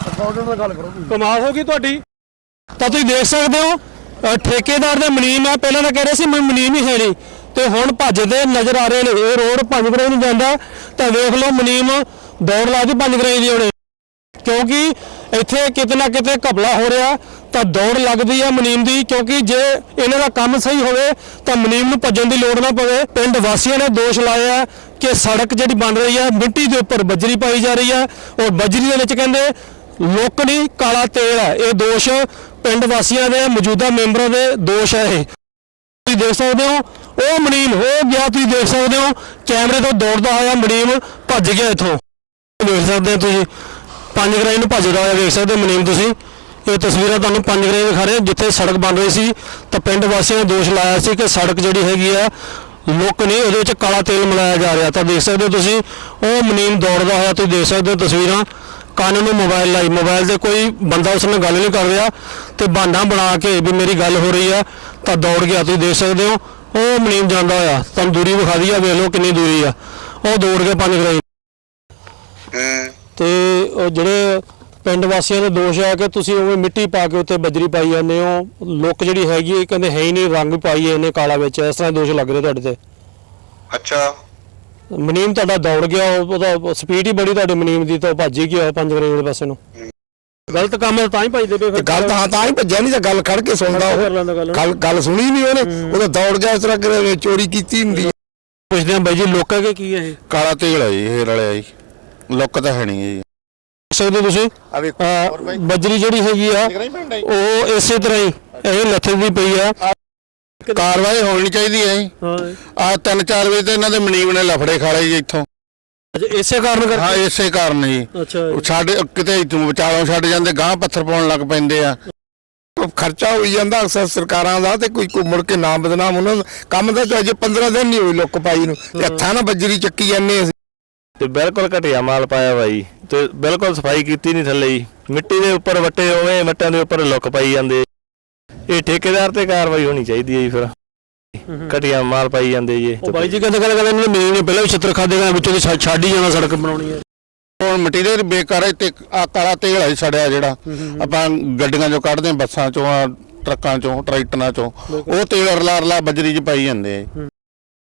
ਅਕਾਊਂਟੈਂਟ ਨਾਲ ਗੱਲ ਕਰੋ ਤੁਸੀਂ। ਕਮਾਲ ਹੋ ਗਈ ਤੁਹਾਡੀ। ਤਾਂ ਤੁਸੀਂ ਦੇਖ ਸਕਦੇ ਹੋ ਠੇਕੇਦਾਰ ਦੇ ਮਨੀਮ ਆ। ਪਹਿਲਾਂ ਤਾਂ ਕਹਿ ਰਹੇ ਸੀ ਮ- ਮਨੀਮ ਹੀ ਹੈ ਨਹੀਂ। ਤੇ ਹੁਣ ਭੱਜਦੇ ਨਜ਼ਰ ਆ ਰਹੇ ਨੇ। ਇਹ ਰੋਡ ਪੰਜ ਗਰਾਈ ਨੂੰ ਜਾਂਦਾ। ਤਾਂ ਵੇਖ ਲਓ ਮਨੀਮ ਦੌੜ ਲਾ ਦੀ ਪੰਜ ਗਰਾਈ ਦੀ ਉਹਨੇ ਕਿਉਂਕਿ ਇੱਥੇ ਕਿਤੇ ਨਾ ਕਿਤੇ ਘਪਲਾ ਹੋ ਰਿਹਾ, ਤਾਂ ਦੌੜ ਲੱਗਦੀ ਆ ਮਨੀਮ ਦੀ, ਕਿਉਂਕਿ ਜੇ ਇਹਨਾਂ ਦਾ ਕੰਮ ਸਹੀ ਹੋਵੇ, ਤਾਂ ਮਨੀਮ ਨੂੰ ਭੱਜਣ ਦੀ ਲੋੜ ਨਾ ਪਵੇ। ਪਿੰਡ ਵਾਸੀਆਂ ਨੇ ਦੋਸ਼ ਲਾਇਆ ਕਿ ਸੜਕ ਜਿਹੜੀ ਬਣ ਰਹੀ ਆ ਮਿੱਟੀ ਦੇ ਉੱਪਰ ਬਜਰੀ ਪਾਈ ਜਾ ਰਹੀ ਆ ਔਰ ਬਜਰੀ ਦੇ ਵਿੱਚ ਕਹਿੰਦੇ, ਲੁੱਕ ਨਹੀਂ, ਕਾਲਾ ਤੇਲ ਹੈ। ਇਹ ਦੋਸ਼ ਪਿੰਡ ਵਾਸੀਆਂ ਦੇ, ਮੌਜੂਦਾ ਮੈਂਬਰਾਂ ਦੇ ਦੋਸ਼ ਹੈ ਇਹ। ਤੁਸੀਂ ਦੇਖ ਸਕਦੇ ਹੋ, ਉਹ ਮਨੀਮ, ਉਹ ਗਿਆ, ਤੁਸੀਂ ਦੇਖ ਸਕਦੇ ਹੋ, ਕੈਮਰੇ ਤੋਂ ਦੌੜਦਾ ਹੋਇਆ ਮਨੀਮ ਭੱਜ ਗਿਆ ਇੱਥੋਂ। ਦੇਖ ਸਕਦੇ ਹੋ ਤੁਸੀਂ। ਪੰਜ ਗ੍ਰਾਈ ਨੂੰ ਭੱਜਦਾ ਹੋਇਆ ਦੇਖ ਸਕਦੇ ਹੋ, ਮਨੀਮ ਤੁਸੀਂ। ਇਹ ਤਸਵੀਰਾਂ ਤੁਹਾਨੂੰ ਪੰਜ ਗ੍ਰਾਈ ਦਿਖਾ ਰਹੇ ਜਿੱਥੇ ਸੜਕ ਬਣ ਰਹੀ ਸੀ। ਤਾਂ ਪਿੰਡ ਵਾਸੀਆਂ ਨੇ ਦੋਸ਼ ਲਾਇਆ ਸੀ ਕਿ ਸੜਕ ਜਿਹੜੀ ਹੈਗੀ ਆ, ਲੁੱਕ ਨਹੀਂ, ਉਹਦੇ ਵਿੱਚ ਕਾਲਾ ਤੇਲ ਮਿਲਾਇਆ ਜਾ ਰਿਹਾ। ਤਾਂ ਦੇਖ ਸਕਦੇ ਹੋ ਤੁਸੀਂ, ਉਹ ਮਨੀਮ ਦੌੜਦਾ ਹੋਇਆ ਤੁਸੀਂ ਦੇਖ ਸਕਦੇ ਹੋ ਤਸਵੀਰਾਂ। ਕੰਨ ਨੂੰ ਮੋਬਾਈਲ ਲਾਈ, ਮੋਬਾਈਲ ਤੇ ਕੋਈ ਬੰਦਾ ਉਸ ਨਾਲ ਗੱਲ ਨਹੀਂ ਕਰ ਰਿਹਾ। ਤੇ ਬਹਾਨਾ ਬਣਾ ਕੇ ਵੀ ਮੇਰੀ ਗੱਲ ਹੋ ਰਹੀ ਆ, ਤਾਂ ਦੌੜ ਗਿਆ, ਤੁਸੀਂ ਦੇਖ ਸਕਦੇ ਹੋ। ਉਹ ਮਨੀਮ ਜਾਂਦਾ ਹੋਇਆ, ਤੁਹਾਨੂੰ ਦੂਰੀ ਵਿਖਾ ਦਈ ਆ ਵੇਖ ਲਓ ਕਿੰਨੀ ਦੂਰੀ ਆ। ਉਹ ਦੌੜ ਕੇ ਪੰਜ ਗਰਾਈ ਤੇ ਉਹ ਜਿਹੜੇ ਪਿੰਡ ਵਾਸੀਆਂ ਦਾ ਦੋਸ਼ ਹੈ ਕਿ ਤੁਸੀਂ ਉਵੇਂ ਮਿੱਟੀ ਪਾ ਕੇ ਉੱਤੇ ਬਜਰੀ ਪਾਈ ਜਾਂਦੇ ਹੋ ਲੁੱਕ ਜਿਹੜੀ ਹੈਗੀ ਹੈ, ਇਹ ਕਹਿੰਦੇ ਹੈ ਹੀ ਨਹੀਂ ਰੰਗ ਪਾਈ ਇਹਨੇ ਕਾਲਾ ਵਿੱਚ ਇਸ ਤਰ੍ਹਾਂ ਦੋਸ਼ ਲੱਗ ਰਹੇ ਤੁਹਾਡੇ ਤੇ। ਅੱਛਾ। ਮਨੀਮ ਤੁਹਾਡਾ ਦੌੜ ਗਿਆ ਉਹ- ਉਹਦਾ ਸਪੀਡ ਹੀ ਬੜੀ ਤੁਹਾਡੇ ਮਨੀਮ ਦੀ ਤਾਂ ਉਹ ਭੱਜ ਹੀ ਗਿਆ ਪੰਜ ਗਰੇਡ ਦੇ ਪਾਸੇ ਨੂੰ। ਗਲਤ ਕੰਮ ਤਾਂ ਹੀ ਭੱਜਦੇ ਪਏ ਫਿਰ। ਗੱਲ ਤਾਂ ਤਾਂ ਹੀ ਭੱਜਿਆ ਨਹੀਂ ਤਾਂ ਗੱਲ ਖੜ ਕੇ ਸੁਣਦਾ ਉਹ। ਗੱਲ। ਗੱਲ ਸੁਣੀ ਨਹੀਂ ਉਹਨੇ ਉਹ ਤਾਂ ਦੌੜ ਗਿਆ ਇਸ ਤਰ੍ਹਾਂ ਚੋਰੀ ਕੀਤੀ ਹੁੰਦੀ ਹੈ। ਪੁੱਛਦੇ ਆ ਬਾਈ ਜੀ ਲੋਕਾਂ ਕੇ ਕੀ ਹੈ ਇਹ? ਕਾਲਾ ਤੇਲ ਹੈ ਜੀ ਇਹ ਰਲਿਆ ਜੀ। ਲੁੱਕ ਤਾਂ ਹੈ ਨਹੀਂ ਜੀ। ਦੇਖ ਸਕਦੇ ਹੋ ਤੁਸੀਂ? ਆ ਵੇਖੋ ਅਹ ਬਜਰੀ ਜਿਹੜੀ ਹੈਗੀ ਆ ਉਹ ਇਸੇ ਤਰ੍ਹਾਂ ਹੀ ਇਹ ਲੱਥੇ ਦੀ ਪਈ ਆ। ਕਾਰਵਾਈ ਹੋਣੀ ਚਾਹੀਦੀ ਹੈ ਜੀ। ਹਾਂ। ਆ ਤਿੰਨ ਚਾਰ ਵਜੇ ਤੇ ਇਹਨਾਂ ਦੇ ਮਨੀਬ ਨੇ ਲਫੜੇ ਖਾ ਲਏ ਜੀ ਇੱਥੋਂ। ਇਸੇ ਕਾਰਨ ਹਾਂ ਕਰਕੇ ਇਸੇ ਕਾਰਨ ਜੀ। ਅੱਛਾ ਉਹ ਸਾਡੇ ਕਿਤੇ ਇੱਥੋਂ ਵਿਚਾਲੋਂ ਛੱਡ ਜਾਂਦੇ ਗਾਂ ਪੱਥਰ ਪਾਉਣ ਲੱਗ ਪੈਂਦੇ ਆ। ਖਰਚਾ ਹੋਈ ਜਾਂਦਾ ਅਕਸਰ ਸਰਕਾਰਾਂ ਦਾ ਤੇ ਕੋਈ ਕੋਈ ਮੁੜ ਕੇ ਨਾਮ ਬਦਨਾਮ ਉਹਨਾਂ ਦਾ। ਕੰਮ ਤਾਂ ਅਜੇ 15 ਦਿਨ ਨਹੀਂ ਹੋਏ ਲੁੱਕ ਪਾਈ ਨੂੰ। ਤੇ ਹੱਥਾਂ ਨਾਲ ਬੱਜਰੀ ਚੱਕੀ ਜਾਂਦੇ ਅਸੀਂ। ਤੇ ਬਿਲਕੁਲ ਘਟਿਆ ਮਾਲ ਪਾਇਆ ਬਾਈ ਤੇ ਬਿਲਕੁਲ ਸਫ਼ਾਈ ਕੀਤੀ ਨਹੀਂ ਥੱਲੇ ਜੀ। ਮਿੱਟੀ ਦੇ ਉੱਪਰ ਵੱਟੇ ਉਵੇਂ ਵੱਟਿਆਂ ਦੇ ਉੱਪਰ ਲੁੱਕ ਪਾਈ ਜਾਂਦੇ। ਇਹ ਠੇਕੇਦਾਰ ਤੇ ਕਾਰਵਾਈ ਹੋਣੀ ਚਾਹੀਦੀ ਹੈ ਜੀ ਫਿਰ। ਘਟਿਆ ਮਾਲ ਪਾਈ ਜਾਂਦੇ ਜੀ ਉਹ ਬਾਈ ਜੀ ਕਹਿੰਦੇ ਕਹਿੰਦੇ ਕਹਿੰਦੇ ਇਹਨਾਂ ਨੇ ਮੀਂਹ ਨੇ ਪਹਿਲਾਂ ਵੀ ਛਿੱਤਰ ਖਾਦੇ ਗਏ ਵਿੱਚੋਂ ਦੀ ਛੱਡ- ਹੀ ਜਾਣਾ ਸੜਕ ਬਣਾਉਣੀ ਹੈ। ਹੁਣ ਮਟੀਰੀਅਲ ਬੇਕਾਰ ਹੈ ਤੇ ਆ ਕਾਲਾ ਤੇਲ ਹੈ ਸੜਿਆ ਜਿਹੜਾ। ਆਪਾਂ ਗੱਡੀਆਂ ਚੋਂ ਕੱਢਦੇ ਹਾਂ, ਬੱਸਾਂ ਚੋਂ ਟਰੱਕਾਂ ਚੋਂ ਟਰੈਕਟਰਾਂ ਚੋਂ। ਉਹ ਤੇਲ ਰਲਾ ਰਲਾ ਬਜਰੀ 'ਚ ਪਾਈ ਜਾਂਦੇ ਆ ਜੀ।